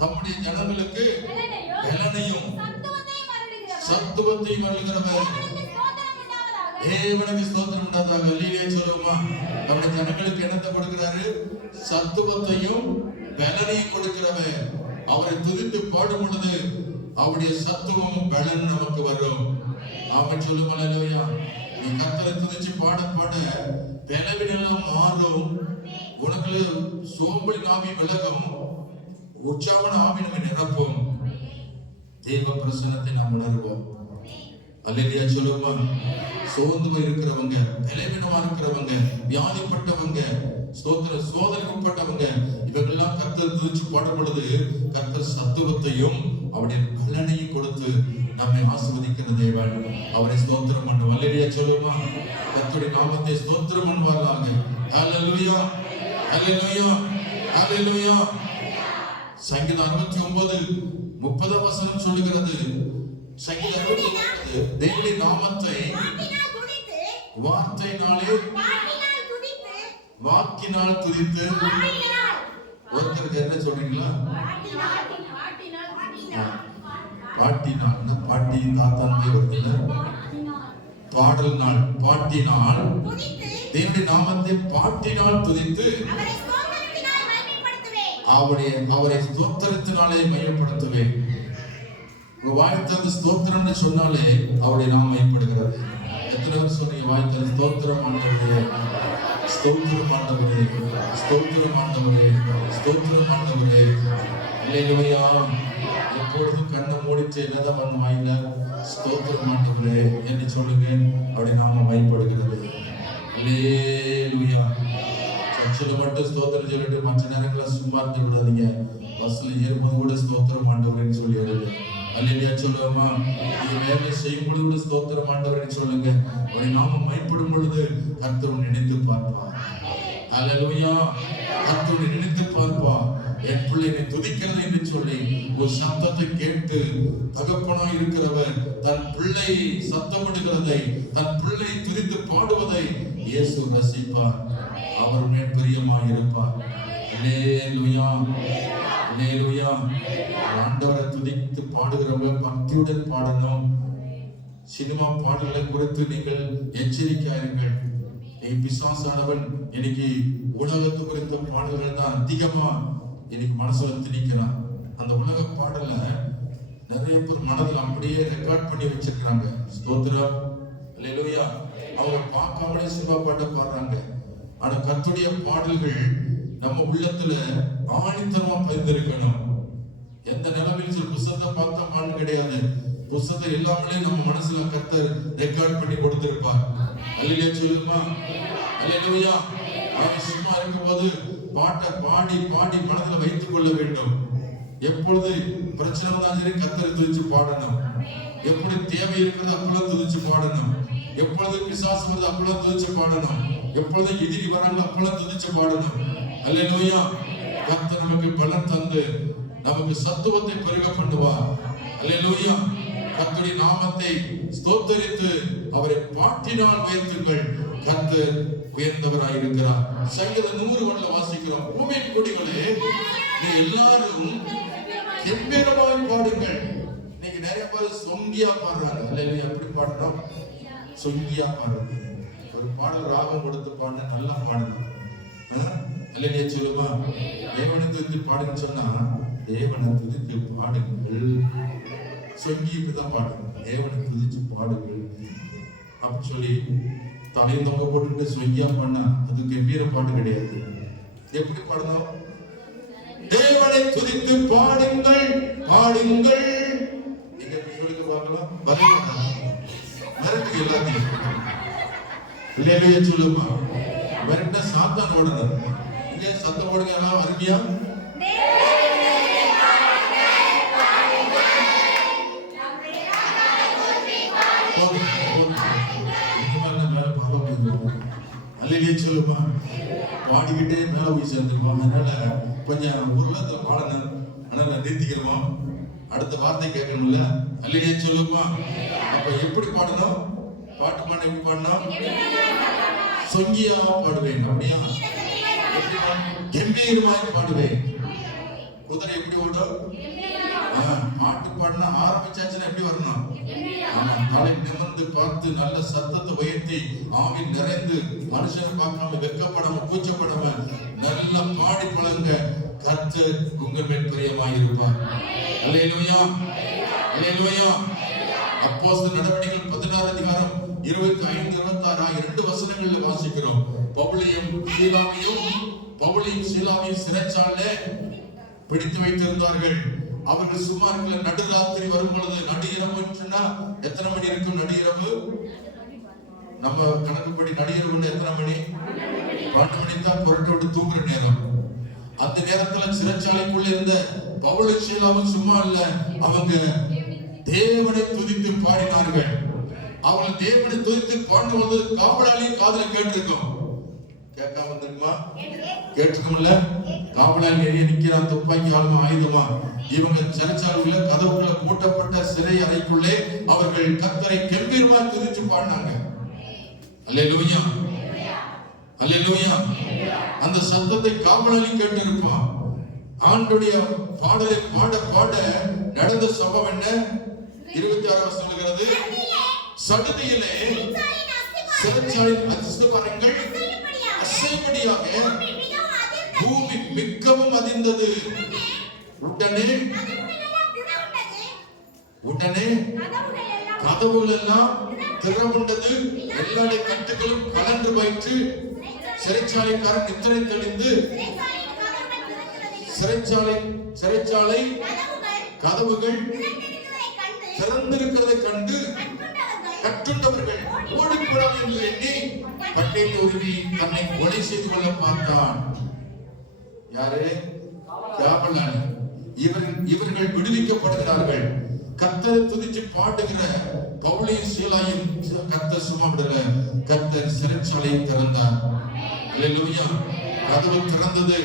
தம்முடைய ஜனங்களுக்கு பலனையும் சத்துவத்தையும் அருளுகிறவர். தேவனுக்கு ஸ்தோத்திரம் உண்டாவதாக. அல்லேலூயா சொல்லுமா. நம்முடைய ஜனங்களுக்கு என்னத்தை கொடுக்கிறாரு? சத்துவத்தையும் பலனையும் கொடுக்கிறவர். அவரை துதித்து பாடும் பொழுது அவருடைய சத்துவமும் பலன் நமக்கு வரும். அவன் சொல்லுமா. அல்லேலூயா. நீ கர்த்தரை துதிச்சு பாட பாட பலவீனம் மாறும். உனக்கு சோம்பலின் ஆவி விலகும். உற்சாகமான ஆவி நம்மை நிரப்பும். தேவ பிரசன்னத்தை நாம் உணர்வோம். அல்லேலூயா சொல்லுமா. சோர்ந்து போய் இருக்கிறவங்க, பலவீனமா இருக்கிறவங்க, வியாதிப்பட்டவங்க, சோதனைக்கு உட்பட்டவங்க, இவங்கெல்லாம் கர்த்தர் துதிச்சு பாடும் பொழுது கர்த்தர் சத்துவத்தையும் அவருடைய பலனையும் கொடுத்து நம்மை ஆசீர்வதிக்கிற தேவன். அவரை ஸ்தோத்திரம் பண்ணுவோம். அல்லேலூயா சொல்லுமா. கர்த்தருடைய நாமத்தை ஸ்தோத்திரம் பண்ணுவார்களாக. ஹல்லேலூயா, ஹல்லேலூயா, ஹல்லேலூயா. சங்கீதம் 69:30 வசனம் சொல்லுகிறது. சங்கீதம் 69 தேவனுடைய நாமத்தை வார்த்தையினாலே வாக்கினால் துதித்து. ஒருத்தருக்கு என்ன சொல்றீங்களா? பாட்டினால், பாட்டி தாத்தான் வருதுல்ல, பாடல் நாள், பாட்டினால் தேவனுடைய நாமத்தை பாட்டினால் துதித்து அவரை ஸ்தோத்திரத்தினாலே மையப்படுத்துவேன். வாய்த்தது ஸ்தோத்திரம்னு சொன்னாலே அவருடைய நாமம் மையப்படுகிறது. எத்தனை பேர் சொன்னீங்க வாய்த்தது ஸ்தோத்திரம் ஆண்டவரே, ஸ்தோத்திரம் ஆண்டவரே, ஸ்தோத்திரம் ஆண்டவரே, ஸ்தோத்திரம் ஆண்டவரே. இல்லையா, எப்பொழுதும் கண்ணை மூடிட்டு என்னதான் வந்து வாயில ஸ்தோத்திரம் ஆண்டவரே என்று சொல்லுங்க. அவருடைய நாமம் மையப்படுகிறது. அல்லேலூயா. சர்ச்சில் மட்டும் ஸ்தோத்திரம் சொல்லிட்டு மற்ற நேரங்களில் சும்மா இருந்து விடாதீங்க. பஸ்ல ஏறும்போது கூட ஸ்தோத்திரம் ஆண்டவரேன்னு சொல்லி வருது. அல்லேலூயா சொல்லுவோமா. நீங்க வேலை செய்யும் பொழுது கூட ஸ்தோத்திரம் ஆண்டவரேன்னு சொல்லுங்க. அவருடைய நாமம் மைப்படும் பொழுது கர்த்தரை நினைத்து பார்ப்பார். அல்லேலூயா. கர்த்தரை நினைத்து பார்ப்பார். என் பிள்ளையை துதிக்கிறது என்று சொல்லி ஒரு சத்தத்தை கேட்டு தகப்பனா இருக்கிறவர் தன் பிள்ளை சத்தமிடுகிறதை, தன் பிள்ளை துதித்து பாடுவதை இயேசு ரசிப்பார். அவர் மேல் பிரியமாய் இருப்பார். அல்லேலூயா, அல்லேலூயா. ஆண்டவரை துதித்து பாடுகிறவங்க பக்தியுடன் பாடணும். சினிமா பாடல்களை குறித்து நீங்கள் எச்சரிக்கையாயிருங்கள். பிசாசானவன் இன்னைக்கு உலகத்து குறித்த பாடல்கள் தான் அதிகமா இன்னைக்கு மனசுல திணிக்கிறான். அந்த உலக பாடல நிறைய பேர் மனதில் அப்படியே ரெக்கார்ட் பண்ணி வச்சிருக்கிறாங்க. ஸ்தோத்திரம், அல்லேலூயா. அவங்க பார்க்காமலே சிவா பாட்டை பாடுறாங்க. ஆனா கர்த்தருடைய பாடல்கள் நம்ம உள்ளத்துல ஆணித்தரமா பதிந்திருக்கணும். எந்த நிலைமையில் சொல்ல புத்தகத்தை பார்த்தா பாடல் கிடையாது. புத்தகத்தை எல்லாமே நம்ம மனசுல கர்த்தர் ரெக்கார்ட் பண்ணி கொடுத்திருப்பார். அல்லேலூயா சொல்லுமா. அல்லேலூயா. அவன் சும்மா இருக்கும்போது பாட்டை பாடி பாடி மனதில் வைத்துக் கொள்ள வேண்டும். எப்பொழுது பிரச்சனை வந்தாலும் சரி கர்த்தரை துதிச்சு பாடணும். எப்படி தேவை இருக்கிறது அப்பெல்லாம் துதிச்சு பாடணும். எப்பொழுது பிசாசு வருது அப்பெல்லாம் துதிச்சு பாடணும். எப்பொழுது எதிரி வராங்க அப்பெல்லாம் துதிச்சு பாடணும். அல்லேலூயா. கர்த்தர் நமக்கு பலன் தந்து நமக்கு சத்துவத்தை பெருக பண்ணுவார். அல்லேலூயா. கர்த்தருடைய நாமத்தை ஸ்தோத்தரித்து அவரை பாட்டினால் உயர்த்துங்கள். கர்த்தர் உயர்ந்தவராய் இருக்கிறார். சங்கீதம் 100 வாசிக்கிறோம். பூமியின் குடிகளே, நீ எல்லாரும் கெம்பீரமாய் பாடுங்கள். நீங்க நிறைய பேர் சொங்கியா பாடுறாங்க. அல்லேலூயா. எப்படி பாடுறோம்? சொங்கியா பாடுறது. ஒரு பாடல் ராகம் கொடுத்து பாடின நல்லா பாடணும். அல்லேலூயா சொல்லுமா. தேவனை துதித்து பாடுன்னு சொன்னா தேவனை துதித்து பாடுங்கள். சொங்கிக்கு தான் பாடுங்க. தேவனை துதிச்சு பாடுங்கள் அப்படின்னு சொல்லி தலையும் தொங்க போட்டுட்டு சொங்கியா பண்ணா அது கம்பீர பாட்டு கிடையாது. எப்படி பாடணும்? தேவனை துதித்து பாடுங்கள், பாடுங்கள். நீங்க சொல்லிட்டு பார்க்கலாம். மிரட்டு எல்லாத்தையும். அல்லேலூயா சொல்லுமா. மிரட்ட சாத்தான் ஓடுறது. இங்க சத்தம் ஓடுங்க எல்லாம் அருமையா. அல்லேலூயா சொல்லுமா. பாடிக்கிட்டே மேல போய் சேர்ந்துருக்கோம். அதனால கொஞ்சம் உருளத்துல பாடணும். அதனால நிறுத்திக்கிறோம். அடுத்த வார்த்தை கேட்கணும்ல. அல்லேலூயா சொல்லுமா. அப்ப எப்படி பாடணும்? பாட்டு பாட எப்படி பாடணும்? சொங்கியா பாடுவேன். அப்படியா? கம்பீரமாய் பாடுவேன். குதிரை எப்படி ஓடும்? பாட்டு பாடினா ஆரம்பிச்சாச்சுன்னா எப்படி வரணும்? தலை நிமிர்ந்து பார்த்து நல்ல சத்தத்தை உயர்த்தி ஆவின் நிறைந்து மனுஷனை பார்க்காம வெக்கப்படாம கூச்சப்படாம நல்ல பாடி பழங்க. கர்த்தர் உங்கள் மேல் பிரியமாய் இருப்பார். அல்லேலூயா, அல்லேலூயா. அப்போஸ்தலர் நடவடிக்கைகள் 16:25-26 2 வசனங்கள்ல வாசிக்கிறோம். பவுலையும் சீலாவையும் சிறைச்சாலையிலே பிடித்து வைத்திருந்தார்கள். அவர்கள் சும்மா இருக்கல. நடுராத்திரி வரும் பொழுது, நடு இரவுன்னு சொன்னா எத்தனை மணி இருக்கும்? நடு இரவு நம்ம கணக்குப்படி நடு இரவு எத்தனை மணி? 12 மணி தான் புரட்டு விட்டு தூங்குற நேரம். அந்த நேரத்துல சிறைச்சாலைக்குள்ள இருந்த பவுலும் சீலாவும் சும்மா இல்ல, அவங்க தேவனை துதித்து பாடினார்கள். அவங்க தேவனை துதித்து பாடும்போது காவலாளி காதுல கேட்டிருக்கும். கேட்காம வந்திருக்குமா? கேட்டிருக்கும்ல. காவலாளி எரிய நிக்கிறான், துப்பாக்கி ஆளுமா ஆயுதமா. இவங்க சிறைச்சாலையில கதவுக்குள்ள பூட்டப்பட்ட சிறை அறைக்குள்ளே அவர்கள் கர்த்தரை கம்பீரமா துதித்து பாடினாங்க. அல்லேலூயா, அல்லேலூயா. அந்த சத்தத்தை காவலாளி கேட்டிருப்பான். ஆண்டுடைய பாடலை பாட பாட நடந்த சம்பவம் என்ன? 26 சொல்லுகிறது, சடுதியிலே சிறைச்சாலையின் அஸ்திபாரங்கள் அசைபடியாக பூமி மிகவும் அதிர்ந்தது. உடனே கதவுகள் எல்லாம் திறவுண்டது. எல்லா கட்டுகளும் கலன்று போயிற்று. சிறைச்சாலைக்காரன் நித்திரை தெளிந்து சிறைச்சாலை கதவுகள் திறந்திருக்கிறதை கண்டு கட்டுண்டவர்கள் ஓடிப்போம் என்று எண்ணி பட்டியல் உருவி தன்னை கொலை செய்து கொள்ள பார்த்தான். யாரு? காவலாளி. இவர்கள் விடுவிக்கப்படுகிறார்கள். கர்த்தரை துதிச்சு பாடுகிற பவுலையும் சீலாயும் கர்த்தர் சும்மா விடல. கர்த்தர் சிறைச்சாலையை திறந்தார். அல்லேலூயா. கதவு திறந்தது.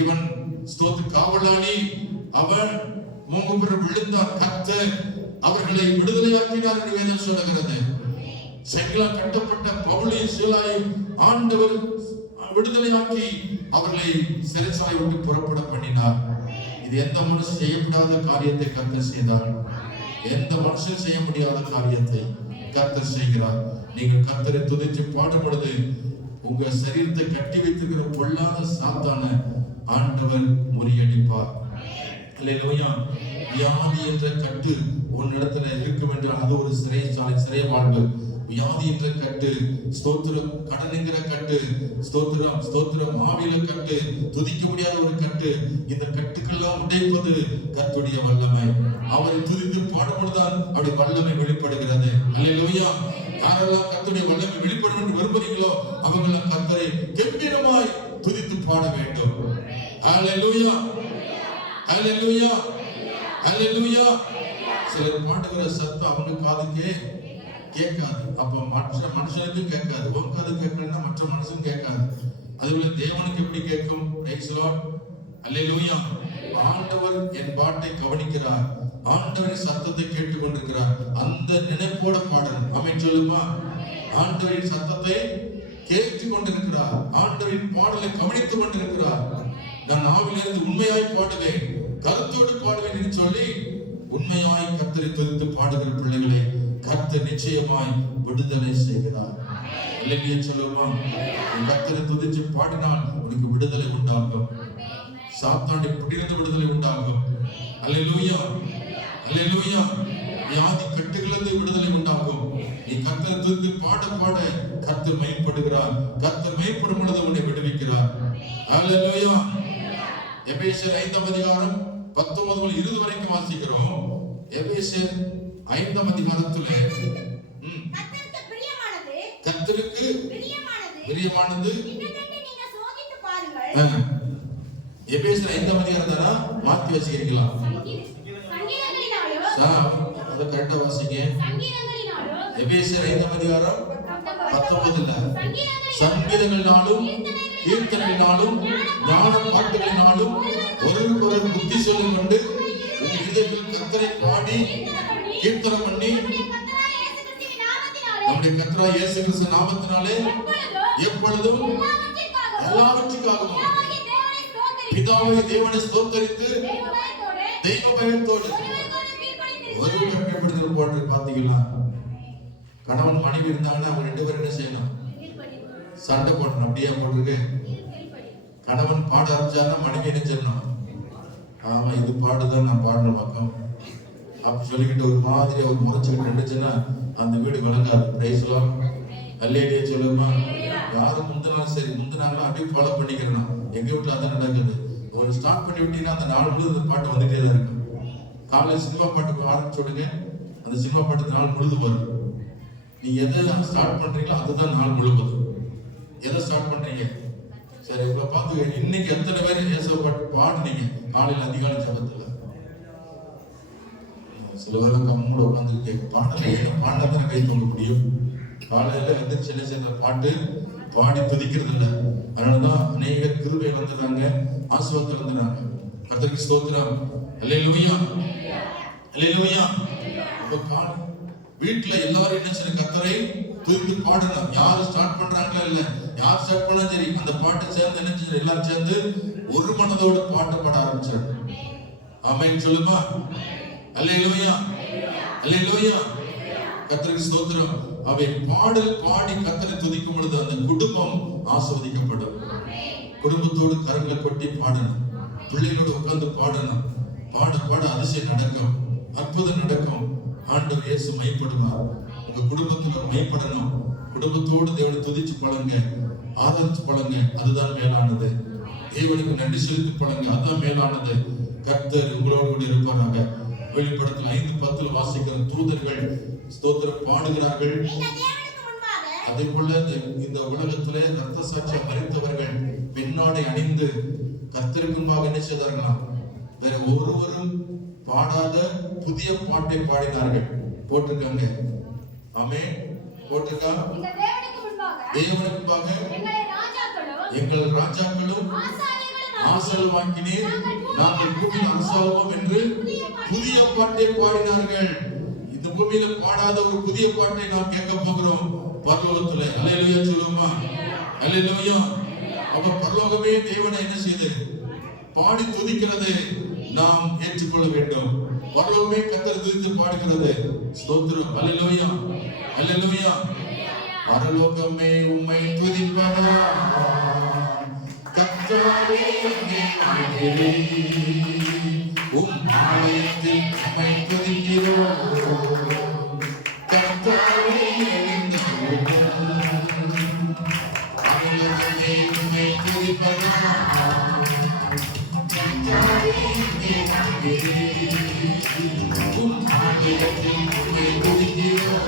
இவன் ஸ்தோத்திர காவலாளி அவன் மூங்குப்புற விழுந்தான். கர்த்தர் அவர்களை விடுதலையாக்கினார் என்று வேதம் சொல்லுகிறது. செங்கலால் கட்டப்பட்ட பவுலையும் சீலாயும் ஆண்டவர் விடுதலையாக்கி அவர்களை சிறைச்சாலை விட்டு புறப்பட பண்ணினார். இது எந்த மனுஷன் செய்யப்படாத காரியத்தை கர்த்தர் செய்தார். எந்த மனுஷன் செய்ய முடியாத காரியத்தை கர்த்தர் செய்கிறார். நீங்கள் கர்த்தரை துதித்து பாடும் பொழுது உங்க சரீரத்தை கட்டி வைத்திருக்கிற பொல்லாத சாத்தான ஆண்டவர் முறியடிப்பார். அல்லேலூயா. வியாதி என்ற கட்டு உன்னிடத்துல இருக்கும் என்றால் அது ஒரு சிறை வாழ்வு. வியாதி என்ற கட்டு, ஸ்தோத்திரம், கடன் என்கிற கட்டு, ஸ்தோத்திரம் ஆவியில கட்டு, துதிக்க முடியாத ஒரு கட்டு. இந்த கட்டுக்கெல்லாம் உடைப்பது கர்த்தருடைய வல்லமை. அவரை துதித்து பாடும்பொழுதுதான் அவருடைய வல்லமை வெளிப்படுகிறது. அல்லேலூயா. யாரெல்லாம் கர்த்தருடைய வல்லமை வெளிப்படும் என்று விரும்புகிறீங்களோ அவங்கெல்லாம் கர்த்தரை கம்பீரமாய் துதித்து பாட வேண்டும். அல்லேலூயா, அல்லேலூயா, அல்லேலூயா. சிலர் பாடுகிற சத்தம் அவங்க காதுக்கே கேட்காது. அப்ப மற்ற மனுஷனுக்கும் கேட்காது. உன் காது கேட்கலன்னா மற்ற மனுஷனும் கேட்காது. அதுபோல தேவனுக்கு எப்படி கேட்கும்? Praise the Lord. அல்லேலூயா. ஆண்டவர் என் பாட்டை கவனிக்கிறார். ஆண்டவரின் சத்தத்தை கேட்டுக் கொண்டிருக்கிறார். அந்த நினைப்போட பாடல். ஆமென் சொல்லுமா? ஆண்டவரின் சத்தத்தை கேட்டுக் கொண்டிருக்கிறார். ஆண்டவரின் பாடலை கவனித்துக் கொண்டிருக்கிறார். நான் ஆவிலிருந்து உண்மையாய் பாடுவேன், கருத்தோடு பாடுவேன் என்று சொல்லி உண்மையாய் கர்த்தரை துதித்து பாடுகிற பிள்ளைகளை கர்த்தர் நிச்சயமாய் விடுதலை செய்கிறார். இல்லையே சொல்லுமா? கர்த்தரை துதிச்சு பாடினால் உனக்கு விடுதலை உண்டாகும். சாத்தானுடைய பிடியிலிருந்து விடுதலை உண்டாகும். அல்லேலூயா, அல்லேலூயா. வியாதி கட்டுகளிலிருந்து விடுதலை உண்டாகும். நீ கர்த்தரை துதித்து பாட பாட கர்த்தர் மகிமைப்படுகிறார். கர்த்தர் மகிமைப்படும் பொழுது உன்னை விடுவிக்கிறார். அல்லேலூயா. எபேசியர் 5ஆம் அதிகாரம் 19-20 வரைக்கும் வாசிக்கிறோம். எபேசியர் 5ஆம் அதிகாரத்துல கர்த்தருக்கு பிரியமானது எபேசியர் 5ஆம் அதிகாரம் தானா மாத்தி வச்சுக்கிறீங்களா? அத கரெக்டா வாசிங்க. எபேசியர் 5ஆம் அதிகாரம் 19ல சங்கீதங்களினாலும் கீர்த்தனைகளினாலும் ஞான பாட்டுகளினாலும் ஒருவருக்கொருவர் புத்தி சொல்லிக் கொண்டு உங்கள் இதயத்தில் கர்த்தரை பாடி கீர்த்தனம் பண்ணி நம்முடைய கர்த்தராகிய இயேசு கிறிஸ்து நாமத்தினாலே எப்பொழுதும் எல்லாவற்றுக்காகவும் பிதாவாகிய தேவனை ஸ்தோத்தரித்து தெய்வ பயத்தோடு ஒருவர் கட்டப்படுதல் போட்டு பாத்தீங்களா? கணவன் மனைவி இருந்தாங்கன்னா அவங்க 2 பேரும் என்ன செய்யணும்? சண்டை போடணும். அப்படியே போட்டிருக்கு. கணவன் பாட ஆரம்பிச்சாருன்னா மனைவி என்ன செய்யணும்? ஆமா இது பாடுதான் நான் பாடின பக்கம் அப்படி சொல்லிக்கிட்டு ஒரு மாதிரி அவர் முறைச்சுக்கிட்டு இருந்துச்சுன்னா அந்த வீடு விளங்காது. Price the Lord. அல்லேலூயா சொல்லுமா? யாரும் முந்தினாலும் சரி, முந்தினாலும் அப்படியே ஃபாலோ பண்ணிக்கிறேன். எங்க வீட்டுல அதான் நடக்குது. ஒரு ஸ்டார்ட் பண்ணி விட்டீங்கன்னா அந்த நாள் முழுவதும் அந்த பாட்டு வந்துட்டே தான் இருக்கும். காலையில் சினிமா பாட்டு ஆரம்பிச்சு விடுங்க, அந்த சினிமா பாட்டு நாள் முழுது வரும். நீங்க எதை ஸ்டார்ட் பண்றீங்களோ அதுதான் நாள் முழுவதும். எதை ஸ்டார்ட் பண்றீங்க? சரி, இப்ப பார்த்து இன்னைக்கு எத்தனை பேர் இயேசு பாட்டு பாடுனீங்க காலையில் அதிகாலை ஜபத்துல? சில பேரும் கம்மோட உட்காந்துருக்கு, பாடலை பாடல கை தூங்க முடியும். காலையில எந்திரிச்சு என்ன செய்யற பாட்டு பாடி துதிக்கிறது இல்லை. அதனாலதான் அநேக கிருபை வந்துடுறாங்க, ஆசீர்வாதம் வந்துடுறாங்க. கர்த்தருக்கு ஸ்தோத்திரம். அல்லேலூயா, அல்லேலூயா. வீட்டுல எல்லாரும் என்ன செய்யணும்? கர்த்தரை துதித்து பாடணும். யாரு ஸ்டார்ட் பண்றாங்களா இல்ல, யார் ஸ்டார்ட் பண்ணா சரி, அந்த பாட்டு சேர்ந்து என்ன செய்யணும்? எல்லாரும் சேர்ந்து ஒரு மனதோட பாட்டு பாட ஆரம்பிச்சிடணும். ஆமென் சொல்லுமா? அல்லேலூயா, அல்லேலூயா. கர்த்தருக்கு ஸ்தோத்திரம். அவை பாடல் பாடி கர்த்தரை துதிக்கும் பொழுது அந்த குடும்பம் ஆசீர்வதிக்கப்படும். குடும்பத்தோடு கரங்களை கொட்டி பாடணும், பிள்ளைகளோடு உட்கார்ந்து பாடணும். பாட பாட அதிசயம் நடக்கும், அற்புதம் நடக்கும். ஆண்டவர் இயேசு மைப்படுவார். உங்க குடும்பத்துல மைப்படணும். குடும்பத்தோடு தேவனை துதிச்சு பழங்க, ஆதரிச்சு பழங்க. அதுதான் மேலானது. தேவனுக்கு நன்றி செலுத்தி பழங்க, அதுதான் மேலானது. கர்த்தர் உங்களோடு கூட இருப்பாராக. வெளிப்படத்தில் 5:10 வாசிக்கிற தூதர்கள் ஸ்தோத்திரம் பாடுகிறார்கள். அதே போல இந்த உலகத்திலே ரத்த சாட்சியம் மறித்தவர்கள் பின்னாடை அணிந்து கர்த்தருக்கு முன்பாக என்ன செய்தார்களாம்? வேற ஒருவரும் பாடாத புதிய பாட்டை பாடினார்கள். போட்டிருக்காங்க. ஆமென். போட்டிருக்கா? தேவனுக்கு முன்பாக எங்கள் ராஜாக்களும் ஆசீர்வாக்கினீர், நாங்கள் பூமியில் அரசாளுவோம் என்று புதிய பாட்டை பாடினார்கள். இந்த பூமியில பாடாத ஒரு புதிய பாட்டை நாம் கேட்க போகிறோம் பரலோகத்துல. அல்லேலூயா சொல்லுமா? அல்லேலூயா. அப்ப பரலோகமே தேவனை என்ன செய்து பாடி துதிக்கிறது நாம் ஏற்றுக்கொள்ள வேண்டும். பரலோகமே கர்த்தரை துதித்து பாடுகிறது. ஸ்தோத்திரம். அல்லேலூயா, அல்லேலூயா. பரலோகமே உம்மை துதிப்பதா, கர்த்தாவே உம் ஆலயத்தில் உம்மை துதிக்கிறோம். கர்த்தாவே பரலோகமே உம்மை துதிப்பதா, கர்த்தாவே உம் ஆலயத்தில் உம்மை துதிக்கிறோம்.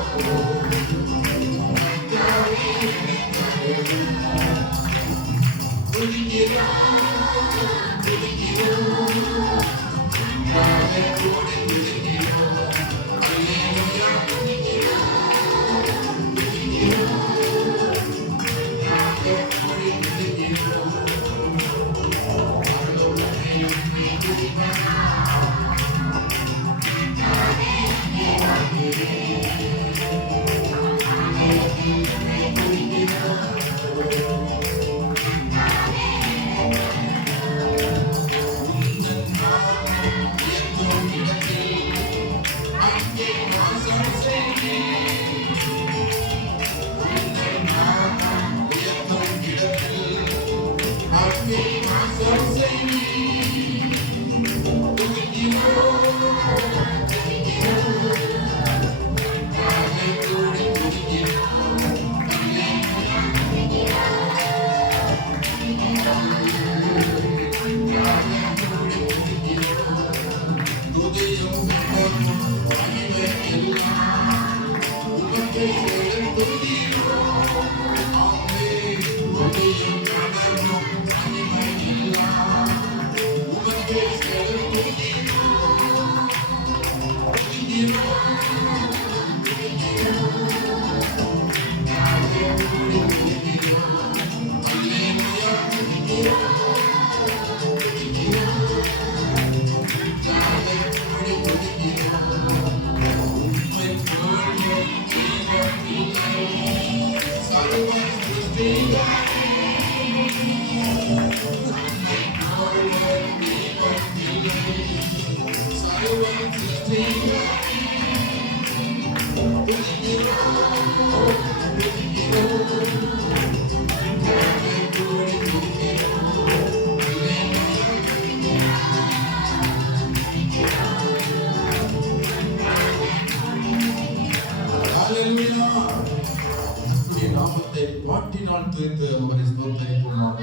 நாமத்தை பாட்டினால் துதித்து அவரை ஸ்தோத்திரிப்போமாக.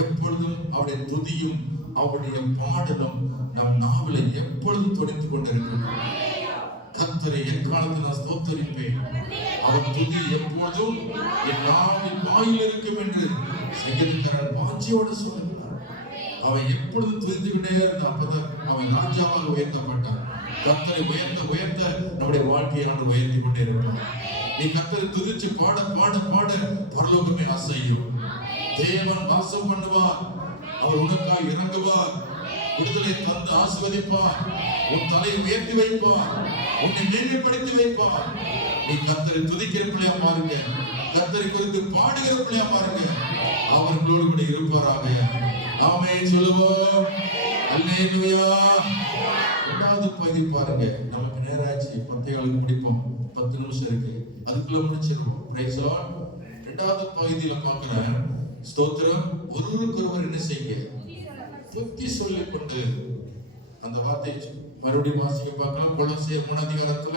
எப்பொழுதும் அவருடைய துதியும் அவருடைய பாடலும் நம் நாவிலை எப்பொழுதும் துணித்துக் கொண்டிருக்கிறது. கர்த்தரை எக்காலத்தில் நான் ஸ்தோத்தரிப்பேன், அவர் துதி எப்பொழுதும் என் நாவின் வாயில் இருக்கும் என்று சங்கீதக்காரன் வாஞ்சியோடு சொல்லுகிறார். அவன் எப்பொழுதும் துதித்து கொண்டே இருந்தான். அப்பதான் அவன் ராஜாவாக உயர்த்தப்பட்டான். கர்த்தரை உயர்த்த உயர்த்த நம்முடைய வாழ்க்கையை ஆண்டு உயர்த்தி கொண்டே இருப்பான். நீ கர்த்தரை துதிச்சு பாட பாட பாட பரலோகமே அசையும். தேவன் வாசம் பண்ணுவார், அவர் உனக்காக இறங்குவார், விடுதலை தந்து ஆசீர்வதிப்பார், உன் தலையை உயர்த்தி வைப்பார், உன்னை மேன்மைப்படுத்தி வைப்பார். நீ கர்த்தரை துதிக்கிற பிள்ளையா மாறுங்க, கர்த்தரை குறித்து பாடுகிற பிள்ளையா மாறுங்க. அவர்களோடு கூட இருப்பாராக. ஆமென் சொல்லுவோம். அல்லேலூயா. இரண்டாவது பகுதி பாருங்க. நமக்கு நேரம் ஆச்சு, 10 முடிப்போம். 10 நிமிஷம் இருக்கு, அதுக்குள்ள முடிச்சிருவோம். Praise Lord. இரண்டாவது பகுதியில பார்க்கிறேன், ஸ்தோத்திரம். ஒருவருக்கொருவர் என்ன செய்யுங்க, புத்தி சொல்லிக் கொண்டு. அந்த வார்த்தை மறுபடியும் வாசிக்க பார்க்கலாம். கொலோசியர் 3 அதிகாரத்துல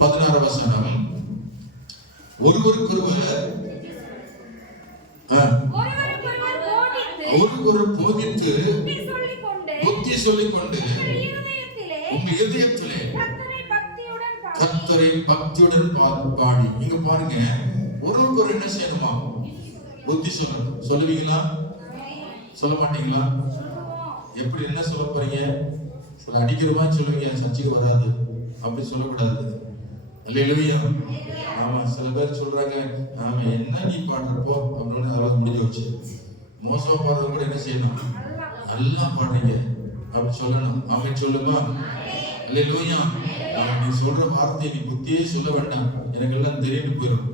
16 வசனம். ஒருவருக்கொருவர் போதித்து புத்தி சொல்லிக் கொண்டு உங்க இதயத்திலே கர்த்தரை பக்தியுடன் பாடி. இங்க பாருங்க, ஒருவருக்கு என்ன செய்யணுமா, புத்தி சொல்லணும். சொல்லுவீங்களா, சொல்ல மாட்டீங்களா? எப்படி என்ன சொல்ல போறீங்க? சில அடிக்கிற மாதிரி சொல்லுவீங்க, சர்ச்சைக்கு வராது, அப்படி சொல்லக்கூடாது. அல்லேலூயா. ஆமா, சில பேர் சொல்றாங்க, ஆமா என்ன நீ பாடுறப்போ அப்படின்னு அதாவது முடிஞ்சு வச்சு. மோசமா பாடுறது கூட என்ன செய்யணும், நல்லா பாடுறீங்க அப்படி சொல்லணும். ஆமென் சொல்லுமா. அல்லேலூயா. நீ சொல்ற வார்த்தையை நீ புத்தியே சொல்ல வேண்டாம், எனக்கு எல்லாம் தெரியும் போயிடும்.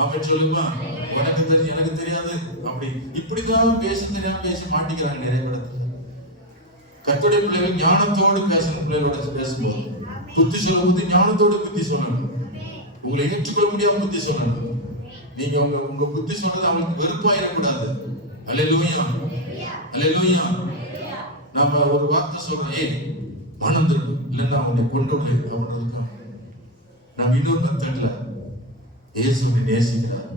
ஆமென் சொல்லுமா. உனக்கு தெரியும் எனக்கு தெரியாது அப்படி இப்படிதான் பேச தெரியாம பேசி மாட்டிக்கிறாங்க நிறைய இடத்துல. கர்த்தருடைய பிள்ளைகள் ஞானத்தோடு பேசணும். பிள்ளைகளோட பேசும்போது புத்தி சொல்லும் போது ஞானத்தோடு புத்தி சொல்லணும். உங்களை ஏற்றுக்கொள்ள முடியாம புத்தி சொல்லணும். நீங்க உங்க புத்தி சொன்னது அவங்களுக்கு வெறுப்பாயிடக்கூடாது. அல்லேலூயா. அல்லேலூயா. நம்ம ஒரு வார்த்தை சொல்றோம், ஏய் மனம் திரும்பு, இல்லைன்னா அவனை கொண்டு விடு அப்படின்றதுக்கு நம்ம இன்னொரு மெத்தட்ல இயேசுவை நேசிக்கிறார்,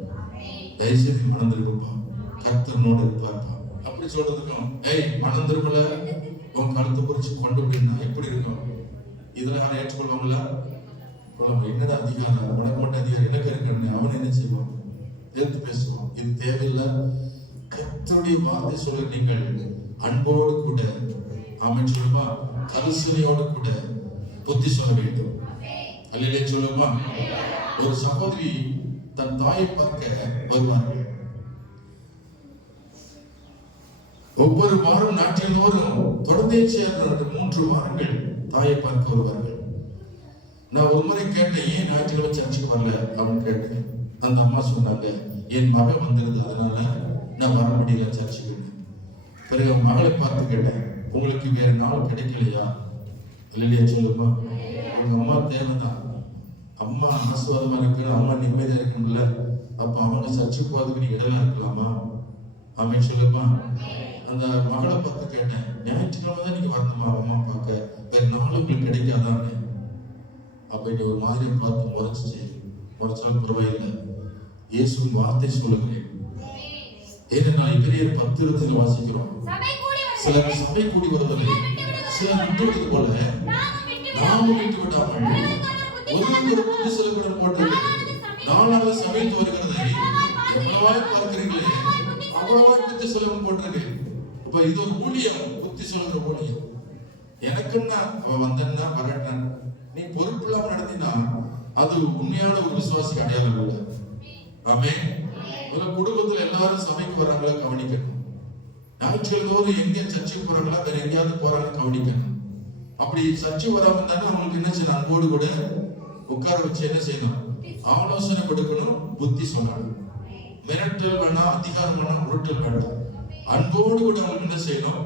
தயவுசெய்து மனம் திரும்புப்பா, கர்த்தனோடு இருப்பார்ப்பா அப்படி சொல்றதுக்கும், ஏய் மனம் திரும்பல உன் கழுத்தை குறிச்சு கொண்டு விடுனா எப்படி இருக்கும்? இதுல யாரும் ஏற்றுக்கொள்வாங்களா? என்னடா அதிகாரம், உனக்கு மட்டும் அதிகாரம், எனக்கு இருக்கணும். அவன் என்ன செய்வான்? எடுத்து பேசுவான். இது தேவையில்லை. கர்த்தருடைய வார்த்தை சொல்ல நீங்கள் அன்போடு கூட, ஆமென் சொல்லுமா, கரிசனையோடு கூட புத்தி சொல்ல வேண்டும். அல்லேலூயா சொல்லுமா. ஒரு சகோதரி தன் தாயை பார்க்க வருவார்கள். ஒவ்வொரு வாரம் நாட்டில்தோறும் தொடர்ந்தே சேர்ந்த 3 வாரங்கள் தாயை பார்க்க வருவார்கள். நான் ஒரு முறை கேட்டேன், ஏன் ஞாயிற்றுக்கிழமை சர்ச்சுக்கு வரல அப்படின்னு கேட்டேன். அந்த அம்மா சொன்னாங்க, என் மகன் வந்திருது, அதனால நான் வர முடியல சர்ச்சுக்கு. பிறகு மகளை பார்த்து கேட்டேன், உங்களுக்கு வேற நாள் கிடைக்கலையா? இல்லையா சொல்லுமா. உங்க அம்மா தேவைதான், அம்மா ஆசீர்வாதமா இருக்கு, அம்மா நிம்மதியா இருக்கணும்ல, அப்ப அவங்க சர்ச்சுக்கு போறதுக்கு நீ இடலாம் இருக்கலாமா? ஆமென் சொல்லுமா. அந்த மகளை பார்த்து கேட்டேன், ஞாயிற்றுக்கிழமை தான் நீங்க வரணுமா அம்மா பார்க்க, வேற நாள் உங்களுக்கு கிடைக்காதான்னு. அப்ப நீ ஒரு மாதிரி பார்த்து முறைச்சாலும் பரவாயில்லை, இயேசுவின் வார்த்தை சொல்லுகிறேன். ஏனென்றால் பெரிய 10 வாசிக்கிறோம். சிலர் சபை கூடி வருவதில்லை, சிலர் விட்டுவிட்டது போல நாமும் விட்டு விடாமல் ஒரு புத்தி சொல்லப்படும் போட்டது 4வது சபைக்கு வருகிறதை எவ்வளவாய் பார்க்கிறீங்களே அவ்வளவாய் புத்தி சொல்லவும் போட்டிருக்கு. இப்ப இது ஒரு ஊழியம், புத்தி சொல்ற ஊழியம். எனக்குன்னா அவன் வந்தன்னா வரட்டான், நீ பொறுப்பு இல்லாம நடத்தினா அது உண்மையான ஒரு விசுவாசிக்கு அடையாளம் இல்லை. ஆமென். குடும்பத்துல எல்லாரும் சபைக்கு வராங்களா கவனிக்கணும். ஞாயிற்றுக்கிழமை எங்க சர்ச்சுக்கு போறாங்களா வேற எங்கேயாவது போறாங்கன்னு கவனிக்கணும். அப்படி சர்ச்சை வராம இருந்தாலும் அவங்களுக்கு என்ன செய்யணும், அன்போடு கூட உட்கார வச்சு என்ன செய்யணும், ஆலோசனை கொடுக்கணும், புத்தி சொல்லணும். மிரட்டல் வேணாம், அதிகாரம் வேணாம், உருட்டல் வேண்டாம். அன்போடு கூட அவங்களுக்கு என்ன செய்யணும்,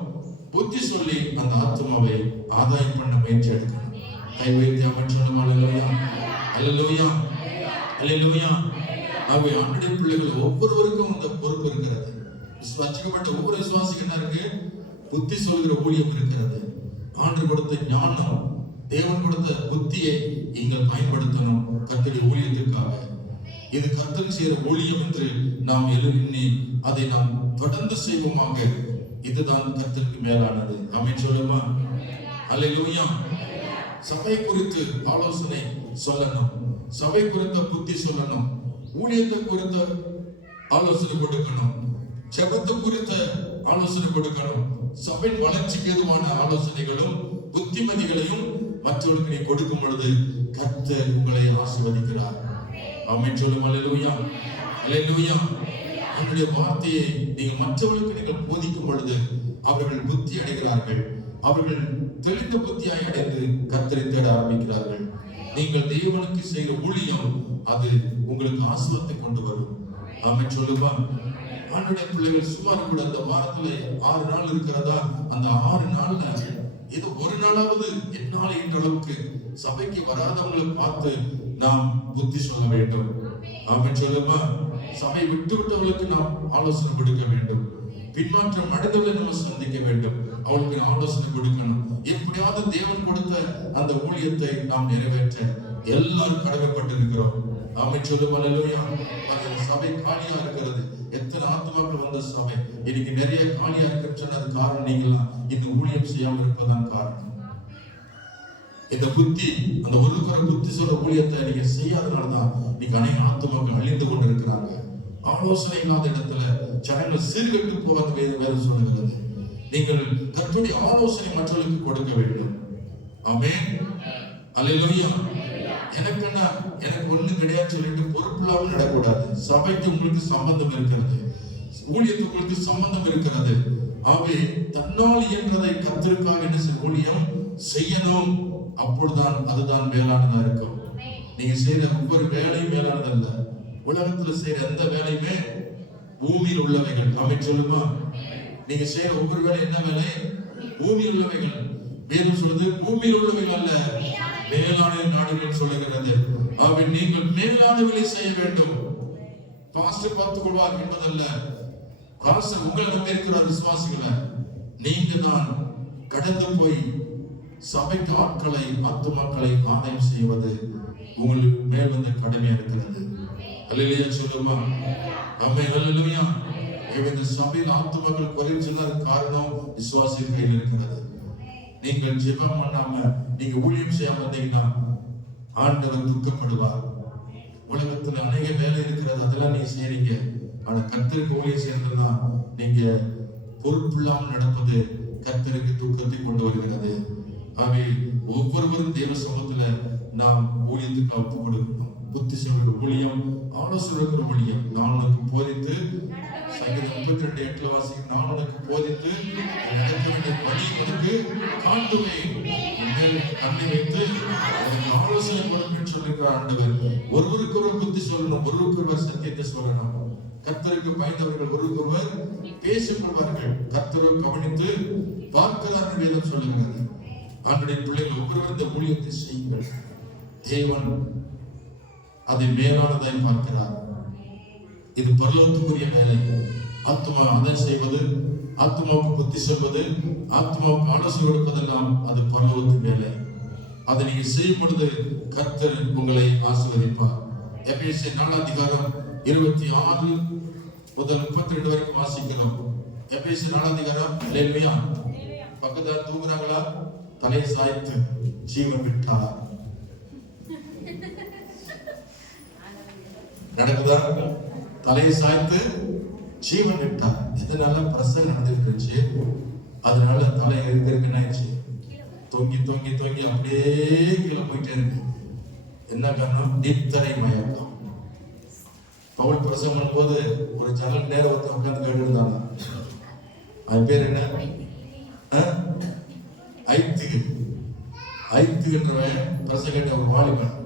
புத்தி சொல்லி அந்த ஆத்மாவை ஆதாயம் பண்ண முயற்சி எடுக்கணும். கை வைத்து அவன் சொல்லணும். அல்லேலூயா. அல்லேலூயா. அல்லேலூயா. ஆகவே ஆண்டுடைய பிள்ளைகள் ஒவ்வொருவருக்கும் இந்த பொறுப்பு இருக்கிறது. விசுவாசிக்கப்பட்ட ஒவ்வொரு விசுவாசிக்கு என்ன இருக்கு, புத்தி சொல்கிற ஊழியம் இருக்கிறது. ஆண்டு கொடுத்த ஞானம், தேவன் கொடுத்த புத்தியை நீங்கள் பயன்படுத்தணும் கர்த்தருடைய ஊழியத்திற்காக. இது கர்த்தர் செய்கிற ஊழியம் என்று நாம் எண்ணி அதை நாம் தொடர்ந்து செய்வோமாக. இதுதான் கர்த்தருக்கு மேலானது. ஆமென் சொல்லுமா? அல்லேலூயா. சபை குறித்து ஆலோசனை சொல்லணும், சபை குறித்த புத்தி சொல்லணும், ஊழியத்தை குறித்த ஆலோசனை கொடுக்கணும், ஜெபத்தை குறித்த ஆலோசனை கொடுக்கணும். சபையின் வளர்ச்சிக்கு எதுவான ஆலோசனைகளும் புத்திமதிகளையும் மற்றவர்களுக்கு நீ கொடுக்கும் பொழுது கர்த்தர் உங்களை ஆசீர்வதிக்கிறார். ஆமென் சொல்லும். அல்லேலூயா, அல்லேலூயா. அவருடைய வார்த்தையை நீங்கள் மற்றவர்களுக்கு நீங்கள் போதிக்கும் பொழுது அவர்கள் புத்தி அடைகிறார்கள். அவர்கள் தெளிந்த புத்தியாய் அடைந்து கர்த்தரை தேட ஆரம்பிக்கிறார்கள். நீங்கள் தேவனுக்கு செய்கிற ஊழியம் அது உங்களுக்கு ஆசீர்வாதத்தை கொண்டு வரும். ஆமென் சொல்லுமா? ஆண்டவருடைய பிள்ளைகள் சுமார் கூட அந்த வாரத்துல 6 நாள் இருக்கிறதா, அந்த 6 நாள்ல ஏதோ ஒரு நாளாவது என்னால் என்ற அளவுக்கு சபைக்கு வராதவங்களை பார்த்து நாம் புத்தி சொல்ல வேண்டும். ஆமென் சொல்லுமா? சபை விட்டு விட்டவர்களுக்கு நாம் ஆலோசனை கொடுக்க வேண்டும். பின்மாற்றம் அடைந்தவர்களை நம்ம சந்திக்க வேண்டும், அவளுக்கு ஆலோசனை கொடுக்கணும். எப்படியாவது தேவன் கொடுத்த அந்த ஊழியத்தை நாம் நிறைவேற்ற எல்லாரும் கடமைப்பட்டிருக்கிறோம். ஆமென் சொல்லுமா? அல்லேலூயா. சபை காலியா இருக்கிறது. எத்தனை ஆத்மாக்கள் வந்த சபை இன்னைக்கு நிறைய காலியா இருக்குன்னு சொன்னது காரணம் நீங்களாம் இந்த ஊழியம் செய்யாமல் இருப்பதான் காரணம். இந்த புத்தி, அந்த ஒருவர புத்தி சொல்ற ஊழியத்தை நீங்க செய்யாதனாலதான் நீங்க அநேக ஆத்மாக்கள் அழிந்து கொண்டு இருக்கிறாங்க. ஆலோசனை இல்லாத இடத்துல ஜனங்கள் சீர்கெட்டு போவது வேதம் சொல்லுகிறது. நீங்கள் கர்த்தருடைய ஆலோசனை மற்றவர்களுக்கு கொடுக்க வேண்டும். ஆமென், அல்லேலூயா. எனக்கு ஒண்ணு கிடையாது சொல்லிட்டு பொறுப்பில்லாம நடக்கூடாது. சபைக்கு உங்களுக்கு சம்பந்தம் இருக்கிறது, ஊழியத்துக்கு உங்களுக்கு சம்பந்தம் இருக்கிறது. ஆகவே தன்னால் இயன்றதை கர்த்தருக்காக என்ன செய்ய ஊழியம் செய்யணும். அப்பொழுதுதான் அதுதான் மேலானதா இருக்கும். நீங்க செய்யற ஒவ்வொரு வேலையும் மேலானதல்ல. உலகத்துல செய்யற எந்த வேலையுமே பூமியில் உள்ளவைகள். ஆமென் சொல்லுமா? நீங்க செய்யற ஒவ்வொரு வேலை என்ன வேலை? பூமியில் உள்ளவைகள். வேதம் சொல்றது பூமியில் உள்ளவைகள் அல்ல, மேலான நாடுகள் சொல்லுகிறது. ஆமென். நீங்கள் மேலானவைகளை செய்ய வேண்டும். பாஸ்டர் பார்த்துக் கொள்வார் என்பதல்ல. பாஸ்டர் உங்களை நம்பி இருக்கிற விசுவாசிகளை நீங்க தான் கடந்து போய் சபைக்கு ஆட்களை ஆத்துமாக்களை ஆதாயம் செய்வது உங்களுக்கு மேல் வந்த கடமையா இருக்கிறது. அல்லேலூயா சொல்லுமா? ஆமென், அல்லேலூயா. இந்த சபையில் ஆத்துமாக்கள் குறைஞ்சுன்னா காரணம் விசுவாசிகள் கையில் இருக்கிறது. நீங்கள் ஜெபம் பண்ணாம நீங்க ஊழியம் செய்யாம வந்தீங்கன்னா ஆண்டவர் துக்கப்படுவார். உலகத்துல அநேக வேலை இருக்கிறது, அதெல்லாம் நீங்க செய்யறீங்க. ஆனா கர்த்தருக்கு ஊழியம் செய்யறதுன்னா நீங்க பொறுப்பில்லாமல் நடப்பது கர்த்தருக்கு துக்கத்தை கொண்டு வருகிறது. ஆகவே ஒவ்வொருவரும் தேவ சமூகத்துல நாம் ஊழியத்துக்கு ஒப்பு கொடுக்கணும். புத்தி சொல்கிற ஊழியம், ஆலோசனை ஊழியம். நான் உனக்கு போதித்து, சங்கீதம் 32:8 வாசிக்கும், நான் உனக்கு போதித்து நடக்க வேண்டிய பணி உனக்கு காட்டுவேன், கண்ணை வைத்து அதற்கு ஆலோசனை கொடுப்பேன்னு சொல்லிருக்கிற ஆண்டவர். ஒருவருக்கு ஒரு புத்தி சொல்லணும், ஒருவருக்கு ஒருவர் சத்தியத்தை சொல்லணும். கர்த்தருக்கு பயந்தவர்கள் ஒருவருக்கு ஒருவர் பேசிக் கொள்வார்கள். கர்த்தரை கவனித்து பார்க்கிறார்கள் வேதம் சொல்லுகிறது. ஆண்டுடைய பிள்ளைகள் ஒவ்வொருவரும் இந்த ஊழியத்தை செய்யுங்கள். தேவன் அதை மேலானதாய் பார்க்கிறார். இது பரலோகத்துக்குரிய வேலை. ஆத்மா அதை செய்வது, ஆத்மாவுக்கு புத்தி சொல்வது, ஆத்மாவுக்கு ஆலோசனை கொடுப்பதெல்லாம் அது பரலோகத்தின் வேலை. அதை நீங்க செய்யும் பொழுது கர்த்தர் உங்களை ஆசீர்வதிப்பார். எபேசியர் 4:26 முதல் 32 வரைக்கும் வாசிக்கிறோம். எபேசியர் 4:26. அல்லேலூயா. பக்கத்துல தூங்குறாங்களா? தலை சாய்த்து ஜீவன் விட்டார். நடக்குதா? தலையை சாய்த்து ஜீவன் விட்டார். இதனால பிரசங்கம் நடந்துட்டு இருந்துச்சு. அதனால தலை இருக்குன்னு ஆயிடுச்சு. தொங்கி தொங்கி தொங்கி அப்படியே கீழே போயிட்டே இருக்கு. என்ன காரணம்? நித்திரை மயக்கம். பவுல் பிரசங்கம் பண்ணும் போது ஒரு ஜன்னல் நேரம் ஒருத்தர் உட்கார்ந்து கேட்டு இருந்தாங்க. அது பேர் என்ன? ஐத்துகின்றவன் பிரசங்கிட்ட ஒரு வாலிபன்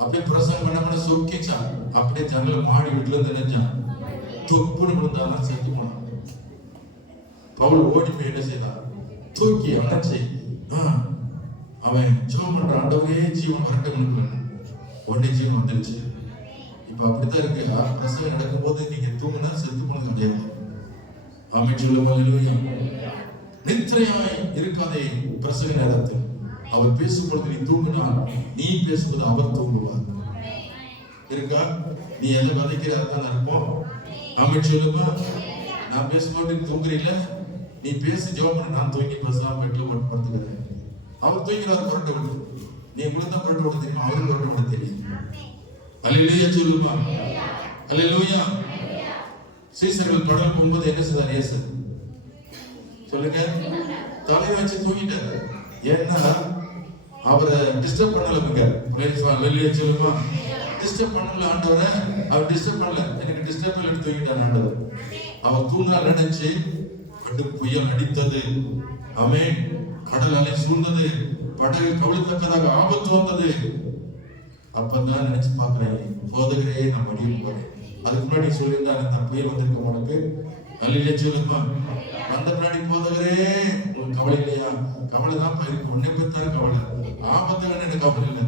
அப்படியே பிரசங்கம் பண்ண சொக்கிச்சான். அப்படியே ஜன்னல மாடி வீட்டுல இருந்து நினைச்சான், தொப்புன்னு விழுந்தாலும் செத்து போனான். பவுல் ஓடி போய் என்ன செய்தான்? தூக்கி அணைச்சி அவன் ஜெபம் பண்ற, ஆண்டவரே ஜீவன் வரட்டும். உடனே ஜீவன் வந்துருச்சு. இப்ப அப்படித்தான் இருக்கு. பிரசங்கம் நடக்கும் போது நீங்க தூங்குனா செத்து போனது கிடையாது. ஆமென் சொல்லுங்க. அல்லேலூயா. நித்திரையாய் இருக்காதே பிரசங்க நேரத்தில். அவர் பேசும்பொழுது நீ தூங்கினால், நீ பேசும்போது அவர் தூங்குவார். இருக்கா? நீ எதை விதைக்கிற அதான் அர்ப்பம். ஆமென் சொல்லுமா. நான் பேசும்போது நீ தூங்குறீல, நீ பேசி ஜெபம் பண்ண. நான் தூங்கி பேசாம பெட்ல போட்டு படுத்துக்கிறேன். அவர் தூங்கிறார் புரட்ட விடு. நீ உங்களுக்கு தான் புரட்ட விட தெரியும், அவரும் புரட்ட விட தெரியும். அல்லேலூயா சொல்லுமா. அல்லேலூயா. சீசர்கள் கடல் போகும்போது என்ன செய்தார் இயேசு? சொல்லுங்க. தலையை வச்சு தூங்கிட்டாரு. ஏன்னா அவரை டிஸ்டர்ப் பண்ணலங்க. அல்லேலூயா சொல்லுமா. டிஸ்டர்ப் பண்ணல ஆண்டவரை. அவர் டிஸ்டர்ப் பண்ணல. எனக்கு டிஸ்டர்ப் எடுத்து தூங்கிட்டார் ஆண்டவர். அவர் தூங்கினா நினைச்சு கடும் புயல் அடித்தது. ஆமென். கடல் அலை சூழ்ந்தது. படகு கவிழ்த்தக்கதாக ஆபத்து வந்தது. அப்பதான் நினைச்சு பாக்குறேன், போதகரே நான் முடிவு போறேன். அதுக்கு முன்னாடி சொல்லியிருந்தா அந்த புயல் வந்திருக்க உனக்கு. நல்ல சொல்லுமா. வந்த பின்னாடி போதகரே உங்களுக்கு கவலை இல்லையா? கவலை தான் இருக்கு. உன்னை பத்தாரு கவலை. ஆபத்து எனக்கு கவலை இல்லை.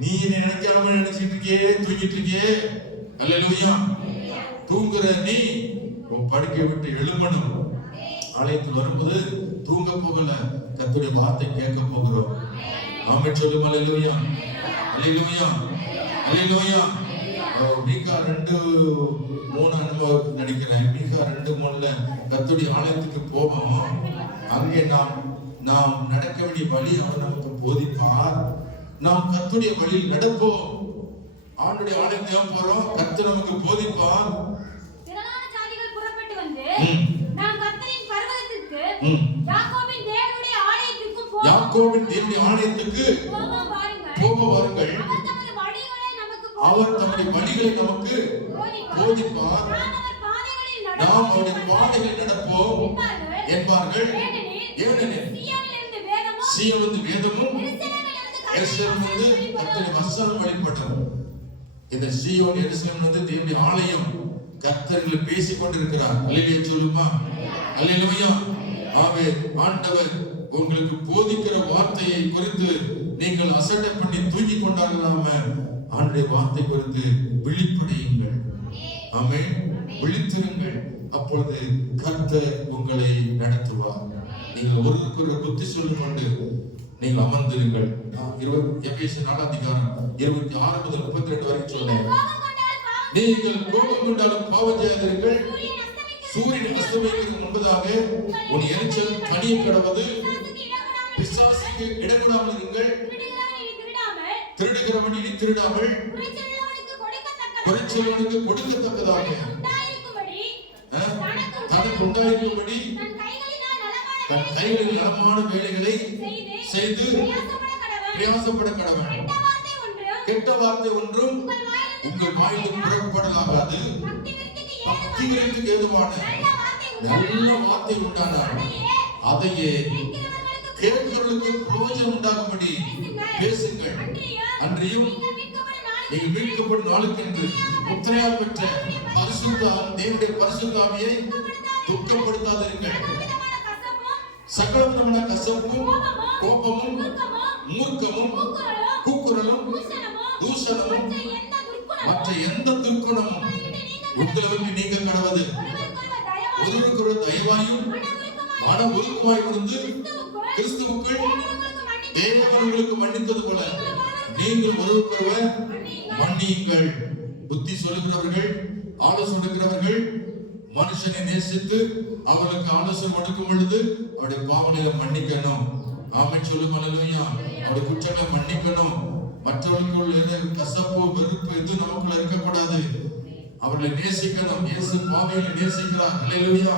நீ நினைக்காம நினைச்சிட்டு இருக்கியே, தூங்கிட்டு இருக்கியே. அல்லேலூயா. தூங்குற நீ உன் படுக்கையை விட்டு எழும்பணும். ஆலயத்தில் வரும்போது தூங்க போகல, கர்த்தருடைய வார்த்தை கேட்க போகிறோம். ஆமென் சொல்லுமா. அல்லேலூயா. அல்லேலூயா. அல்லேலூயா. மீகா 2:3 நினைக்கிறேன். மீகா 2:3 கர்த்தருடைய ஆலயத்துக்கு போவோம். அங்கே நாம் நடக்க வேண்டிய வழி அவர் நமக்கு போதிப்பார். நாம் கர்த்தருடைய வழியில் நடப்போம். ஆண்டுடைய ஆலயத்துக்கு போறோம், கர்த்தர் நமக்கு போதிப்பார். திரளான ஜாதிகள் புறப்பட்டு வந்து நாம் கர்த்தரின் பர்வதத்திற்கு யாக்கோபின் தேவனுடைய ஆலயத்துக்கு போவோம். யாக்கோபின் தேவனுடைய ஆலயத்துக்கு போவார்கள். அவர் தம்முடைய வழிகளை நமக்கு போதிப்பார். நாம் அவருடைய பாதைகளில் நடப்போம் என்பார்கள். ஏனெனில் சீயோனிலிருந்து வேதமும் எருசலேமிலிருந்து கர்த்தருடைய வசனம் வெளிப்பட்டது. இந்த சீயோன் எருசலேமிலிருந்து தேவனுடைய ஆலயம் கர்த்தர் பேசிக் கொண்டிருக்கிறார். அல்லேலூயா சொல்லுமா. அல்லேலூயா. ஆமென். ஆண்டவர் உங்களுக்கு போதிக்கிற வார்த்தையை குறித்து நீங்கள் அசட்டை பண்ணி தூங்கிக் கொண்டார்களாம ஆண்டுடைய வார்த்தை குறித்து விழிப்படையுங்கள். ஆமென். விழித்திருங்கள். அப்பொழுது கர்த்தர் உங்களை நடத்துவார். நீங்கள் ஒருவருக்கு ஒரு புத்தி சொல்லிக் கொண்டு நீங்கள் அமர்ந்திருங்கள். 4:26 முதல் 32 வரைக்கும் சொன்னேன். நீங்கள் கோபம் கொண்டாலும் பாவம் செய்யாதீர்கள். சூரியன் அஸ்தமிக்கிறதுக்கு முன்பதாக உன் எரிச்சல் தனிய கிடவது. பிசாசுக்கு இடங்கொடாமல் இருங்கள். திருடுகிறவன் இனி திருடாமல் குறைச்சலவனுக்கு கொடுக்கத்தக்கதாக தனக்கு உண்டாயிருக்கும்படி தன் கைகளில் நலமான வேலைகளை செய்து பிரயாசப்பட கடவன். கெட்ட வார்த்தை ஒன்றும் உங்கள் வாயிலும் புறப்படலாகாது. பக்தி விருத்திக்கு ஏதுவான நல்ல வார்த்தை உண்டானால் அதையே கேட்கிறவர்களுக்கு பிரயோஜனம் உண்டாகும்படி பேசுங்கள். அன்றியும் நீங்கள் மீட்கப்படும் நாளுக்கென்று முத்திரையால் பெற்ற தேவனுடைய பரிசுத்த ஆவியை துக்கப்படுத்தாதிருங்கள். சகல விதமான கசப்பும் கோபமும் மூர்க்கமும் கூக்குரலும் தூஷணமும் மற்ற எந்த துர்க்குணமும் உங்களை விட்டு நீங்க கடவது. ஒருவருக்கு ஒரு தயவாயும் மன ஒழுக்கமாய் இருந்து கிறிஸ்துவுக்குள் தேவன் உங்களுக்கு மன்னித்தது போல நீங்கள் ஒருவருக்கொருவர் மன்னியுங்கள். புத்தி சொல்லுகிறவர்கள், ஆலோசனை கொடுக்கிறவர்கள் மனுஷனை நேசித்து அவர்களுக்கு ஆலோசனை கொடுக்கும் பொழுது அவருடைய பாவங்களை மன்னிக்கணும். ஆமென் சொல்லுங்க. அல்லேலூயா. அவருடைய குற்றங்களை மன்னிக்கணும். மற்றவர்களுக்குள்ள கசப்பு வெறுப்பு எதுவும் நமக்குள்ள இருக்கக்கூடாது. அவர்களை நேசிக்கணும். இயேசு பாவிகளை நேசிக்கிறார். அல்லேலூயா.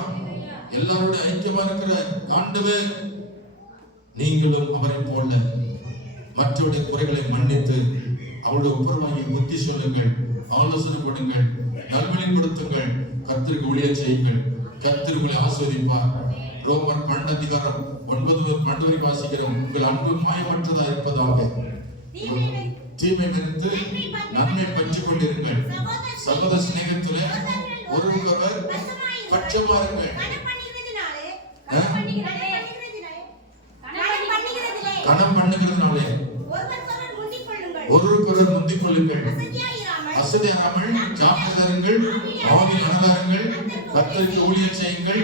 எல்லாரோட ஐக்கியமா இருக்கிற ஆண்டவர் நீங்களும் அவரை போல மற்றவருடைய குறைகளை மன்னித்து அவருடைய ஒப்புரவாகி புத்தி சொல்லுங்கள், ஆலோசனை கொடுங்கள், நல்வழிப்படுத்துங்கள், கர்த்தருக்கு ஊழியம் செய்யுங்கள். கர்த்தர் உங்களை ஆசீர்வதிப்பார். ரோமர் 12:9 வாசிக்கிறோம். உங்கள் அன்பு மாயமற்றதா இருப்பதாக தீமை வெறுத்து நன்மை பெற்றுக் கொண்டிருங்கள். சகோதர சிநேகத்திலே ஒருவருக்கொருவர் பட்சமாருங்கள். கணம் பண்ணுகிறதுனாலே ஒருவருக்கொருவர் முந்திக் கொள்ளுங்கள். அசதியாராமல் ஜாக்கிரதையாருங்கள். ஆவியில் அனலாருங்கள். கர்த்தருக்கு ஊழியம் செய்யுங்கள்.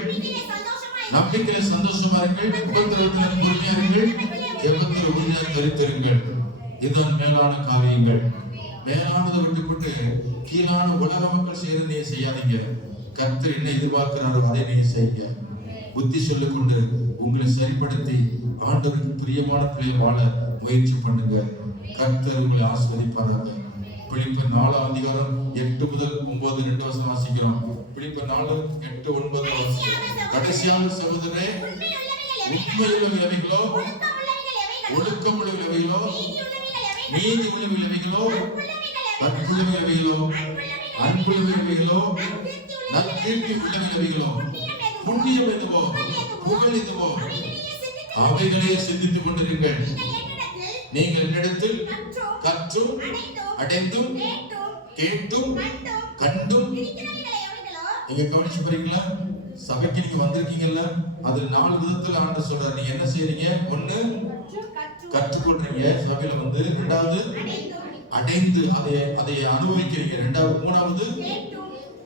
நம்பிக்கையில சந்தோஷமா இருங்கள். உபத்திரவத்தில் பொறுமையா இருங்கள். ஜெபத்தில் உறுதியாக தரித்திருங்கள். இதுதான் மேலான காரியங்கள். மேலானதை விட்டுக்கொண்டு கீழான உலக மக்கள் செய்யறது நீங்க செய்யாதீங்க. கர்த்தர் என்ன எதிர்பார்க்கிறாரோ அதை நீங்க செய்யுங்க. புத்தி சொல்லிக் கொண்டு உங்களை சரிப்படுத்தி ஆண்டவருக்கு பிரியமான பிள்ளையை வாழ முயற்சி பண்ணுங்க. கர்த்தர் உங்களை ஆசீர்வதிப்பாராக. பிலிப்பியர் 4:8 முதல் 9 2 வசனம் வாசிக்கிறோம். பிலிப்பியர் 4:8-9 கடைசியாக சகோதரரே, உண்மையுள்ளவைகளோ, ஒழுக்கமுள்ளவைகளோ, நீதி உள்ளவைகளோ, அன்புள்ளவைகளோ, அன்புள்ளவைகளோ, நற்கீர்த்தி உள்ளவைகளோ, புண்ணியம் எதுவோ, புகழ் எதுவோ, அவைகளையே சிந்தித்துக் கொண்டிருங்கள். நீங்கள் என்னிடத்தில் கற்றும் அடைந்தும் கேட்டும் கண்டும். நீங்க கவனிச்சு போறீங்களா? சபைக்கு நீங்க வந்திருக்கீங்கல்ல, அதுல 4 விதத்துல ஆண்டவர் சொல்றாரு. நீங்க என்ன செய்றீங்க? ஒண்ணு, கற்றுக்கொள்றீங்க சபையில வந்து. இரண்டாவது, அடைந்து அதை அனுபவிக்கிறீங்க. மூணாவது,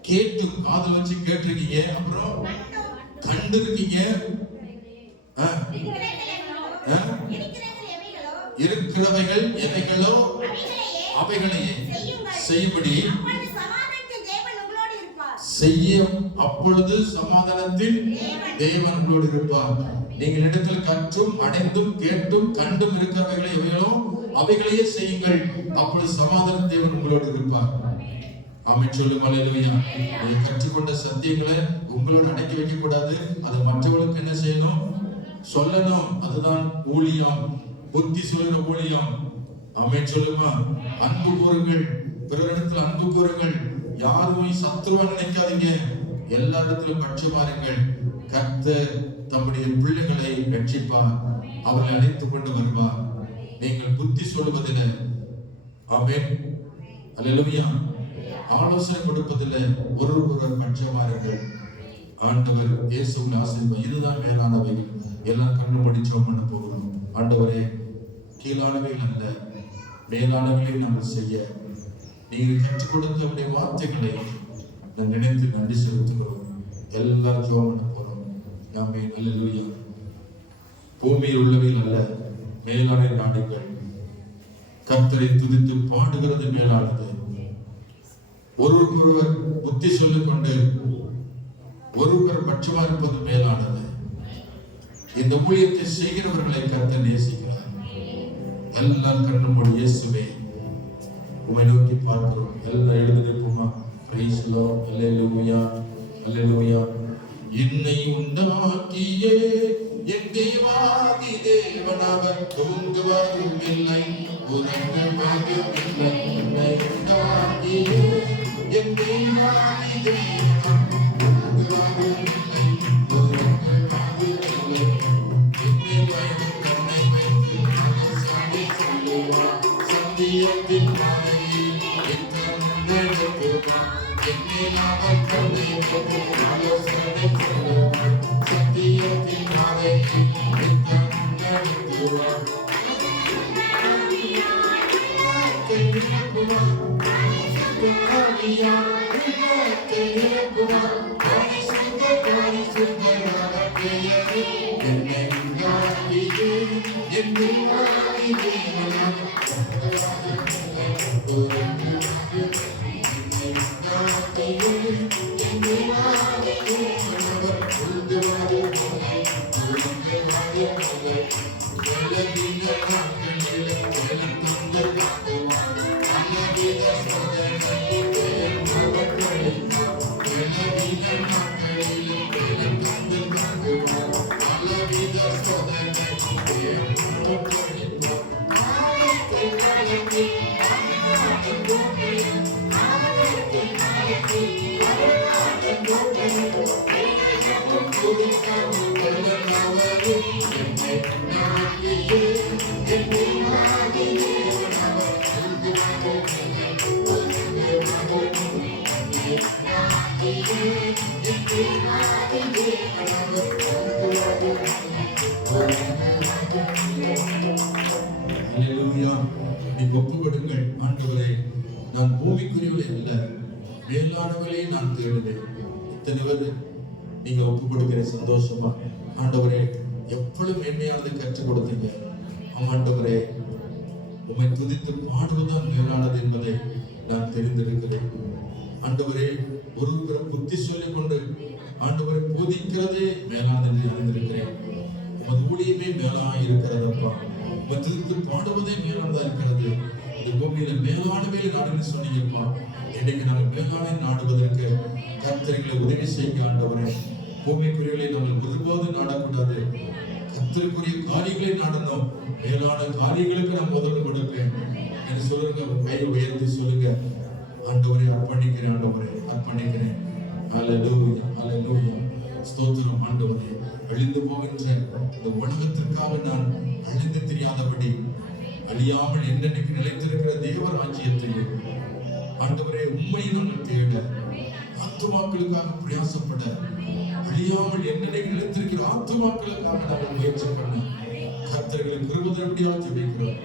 கேட்டு காதுல வச்சு கேட்டிருக்கீங்க. அப்புறம் கண்டு இருக்கீங்க. இருக்கிறவைகள் எவைகளோ அவைகளையே செய்யும்படி செய்யும். அப்பொழுது சமாதானத்தில் தேவன் உங்களோடு இருப்பார். நீங்கள் இடத்தில் கற்றும் அடைந்தும் கேட்டும் கண்டும் இருக்கிறவைகளை எவைகளோ அவைகளையே செய்யுங்கள். அப்பொழுது சமாதான தேவன் உங்களோடு இருப்பார். ஆமென் சொல்லுங்க. அல்லேலூயா. நீங்க கற்றுக்கொண்ட சத்தியங்களை உங்களோட அடக்கி வைக்க கூடாது. அதை மற்றவர்களுக்கு என்ன செய்யணும்? சொல்லணும். அதுதான் ஊழியம், புத்தி சொல்லுற ஊழியம். ஆமென் சொல்லுமா. அன்பு கூறுங்கள், பிறரிடத்தில் அன்பு கூறுங்கள். யாரும் சத்துருவா நினைக்காதீங்க. எல்லா இடத்திலும் பட்சமாறுங்கள். கர்த்தர் தம்முடைய பிள்ளைகளை ரட்சிப்பார், அவர்களை அழைத்துக் கொண்டு வருவார். நீங்கள் புத்தி சொல்வதில், ஆமென் அல்லேலூயா, ஆலோசனை கொடுப்பதில் ஒருவருக்கொருவர் பட்சமாறுங்கள். ஆண்டவர் இயேசுவின் ஆசீர்வாதம். இதுதான் மேலானவைகள். எல்லாம் கண்ணு படிச்சோம் பண்ண போகிறோம். ஆண்டவரே, கீழானவைகள் அல்ல, மேலானவைகளை நாங்கள் செய்ய நீங்கள் கற்றுக் கொடுத்த உடைய வார்த்தைகளை நான் நினைத்து நன்றி செலுத்துகிறோம். எல்லாம் ஜெபம் பண்ண போறோம். ஆமென் அல்லேலூயா. பூமியில் உள்ளவைகள் அல்ல, மேலான நாடுகள். கர்த்தரை துதித்து பாடுகிறது மேலானது. ஒருவருக்கொருவர் புத்தி சொல்லிக் கொண்டு ஒருவர் பட்சமா இருப்பது மேலானது. இந்த ஊழியத்தை செய்கிறவர்களை கர்த்தர் நேசிக்கிறார். எல்லாம் கண்ணு மூடி இயேசுவே உம்மை நோக்கி பார்க்கிறோம். எல்லாம் எழுந்திருப்போமா? Price the Lord. அல்லேலூயா, அல்லேலூயா. என்னை உண்டாக்கியே என் தேவாதி தேவன் அவர், தூங்குவதும் இல்லை உறங்குவதும் இல்லை. என்னை உண்டாக்கியே என் தேவாதி தேவன், தூங்குவதும் இல்லை உறங்குவதும் இல்லை. என்னை பயந்து கண்ணை வைத்து சாமி சொல்லுவார். சத்தியத்தின் பாதையில் என் கண்ணை வைத்துவார். என்னை அவர் கண்ணை வைத்து ஆலோசனை சொல்லுவார். சத்தியத்தின் பாதையில் என் கண்ணை வைத்துவார். ஒப்புக்கொடுங்கள். ஆண்டவரே, நான் பூமிக்குரியவளை அல்ல, மேலானவளை நான் தேடுவேன். இத்தனை பேர் நீங்க ஒப்பு கொடுக்கிற சந்தோஷமா? ஆண்டவரே, எவ்வளவு மேன்மையானதை கற்றுக் கொடுத்தீங்க. ஆண்டவரே, உம்மை துதித்து பாடுவதுதான் மேலானது என்பதை நான் தெரிந்திருக்கிறேன். ஆண்டவரே, ஒருவர் புத்தி சொல்லிக் கொண்டு ஆண்டவரை போதிக்கிறதே மேலானது என்று அறிந்திருக்கிறேன். உமது ஊழியமே மேலாக இருக்கிறதப்பா. உம்மை துதித்து பாடுவதே மேலானதா இருக்கிறது. இந்த பூமியில மேலானவையில் நாடுன்னு சொன்னீங்கப்பா. இன்னைக்கு நாங்கள் மேலான நாடுவதற்கு கர்த்தர்களை உதவி செய்ய ஆண்டவரே. பூமிக்குரியவர்களை நாங்கள் ஒருபோது நாடக்கூடாது. கர்த்தருக்குரிய காரியங்களை நாடணும். மேலான காரியங்களுக்கு நாம் முதல் கொடுப்பேன் என்று சொல்லுங்க. கையை உயர்த்தி சொல்லுங்க, ஆண்டவரை அர்ப்பணிக்கிறேன், ஆண்டவரை அர்ப்பணிக்கிறேன். அல்லேலூயா, அல்லேலூயா. ஸ்தோத்திரம் ஆண்டவரே. அழிந்து போகின்ற இந்த உலகத்திற்காக நான் அழிந்து தெரியாதபடி அழியாமல் என்னென்னைக்கு நிலைத்திருக்கிற தேவ ராஜ்யத்தையும் ஆண்டவரே உண்மை நாங்கள் தேட, ஆத்துமாக்களுக்காக பிரயாசப்பட, அழியாமல் என்னென்னைக்கு நிலைத்திருக்கிற ஆத்துமாக்களுக்காக நாங்கள் முயற்சி பண்ண கர்த்தர்களை குருவதற்குடியாக ஜெபிக்கிறோம்.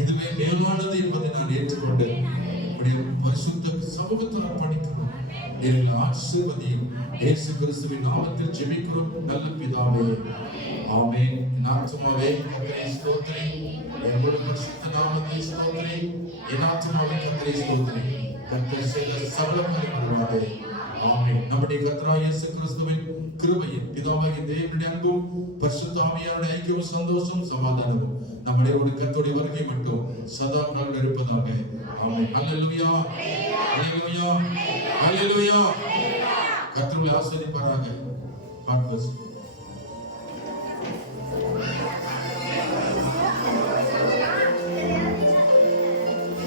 இதுவே மேலானது என்பதை நான் ஏற்றுக்கொண்டு உடைய பரிசுத்த சமூகத்தில் அர்ப்பணிக்கிறோம். எங்களை ஆசீர்வதியும். இயேசு கிறிஸ்துவின் நாமத்தில் ஜெபிக்கிறோம் நல்ல பிதாவே, ஆமென். என் ஆத்துமாவே கர்த்தரை ஸ்தோத்திரி, என் முழு பரிசுத்த நாமத்தை ஸ்தோத்திரி. என் ஆத்துமாவே கர்த்தரை ஸ்தோத்திரி, கர்த்தர் செய்த சகலங்களை மறவாதே. ஆமென். நம்முடைய கர்த்தராகிய இயேசு கிறிஸ்துவின் கிருபையும் பிதாவாகிய தேவனுடைய அன்பும் பரிசுத்த ஆவியானவருடைய ஐக்கியமும் சந்தோஷமும் சமாதானமும் நம்முடைய கர்த்தருடைய வருகை மட்டும் சதா காலம் இருப்பதாக. ஆமென். அல்லேலூயா, அல்லேலூயா, அல்லேலூயா. கர்த்தரை ஆசீர்வதிப்பாராக. God bless you.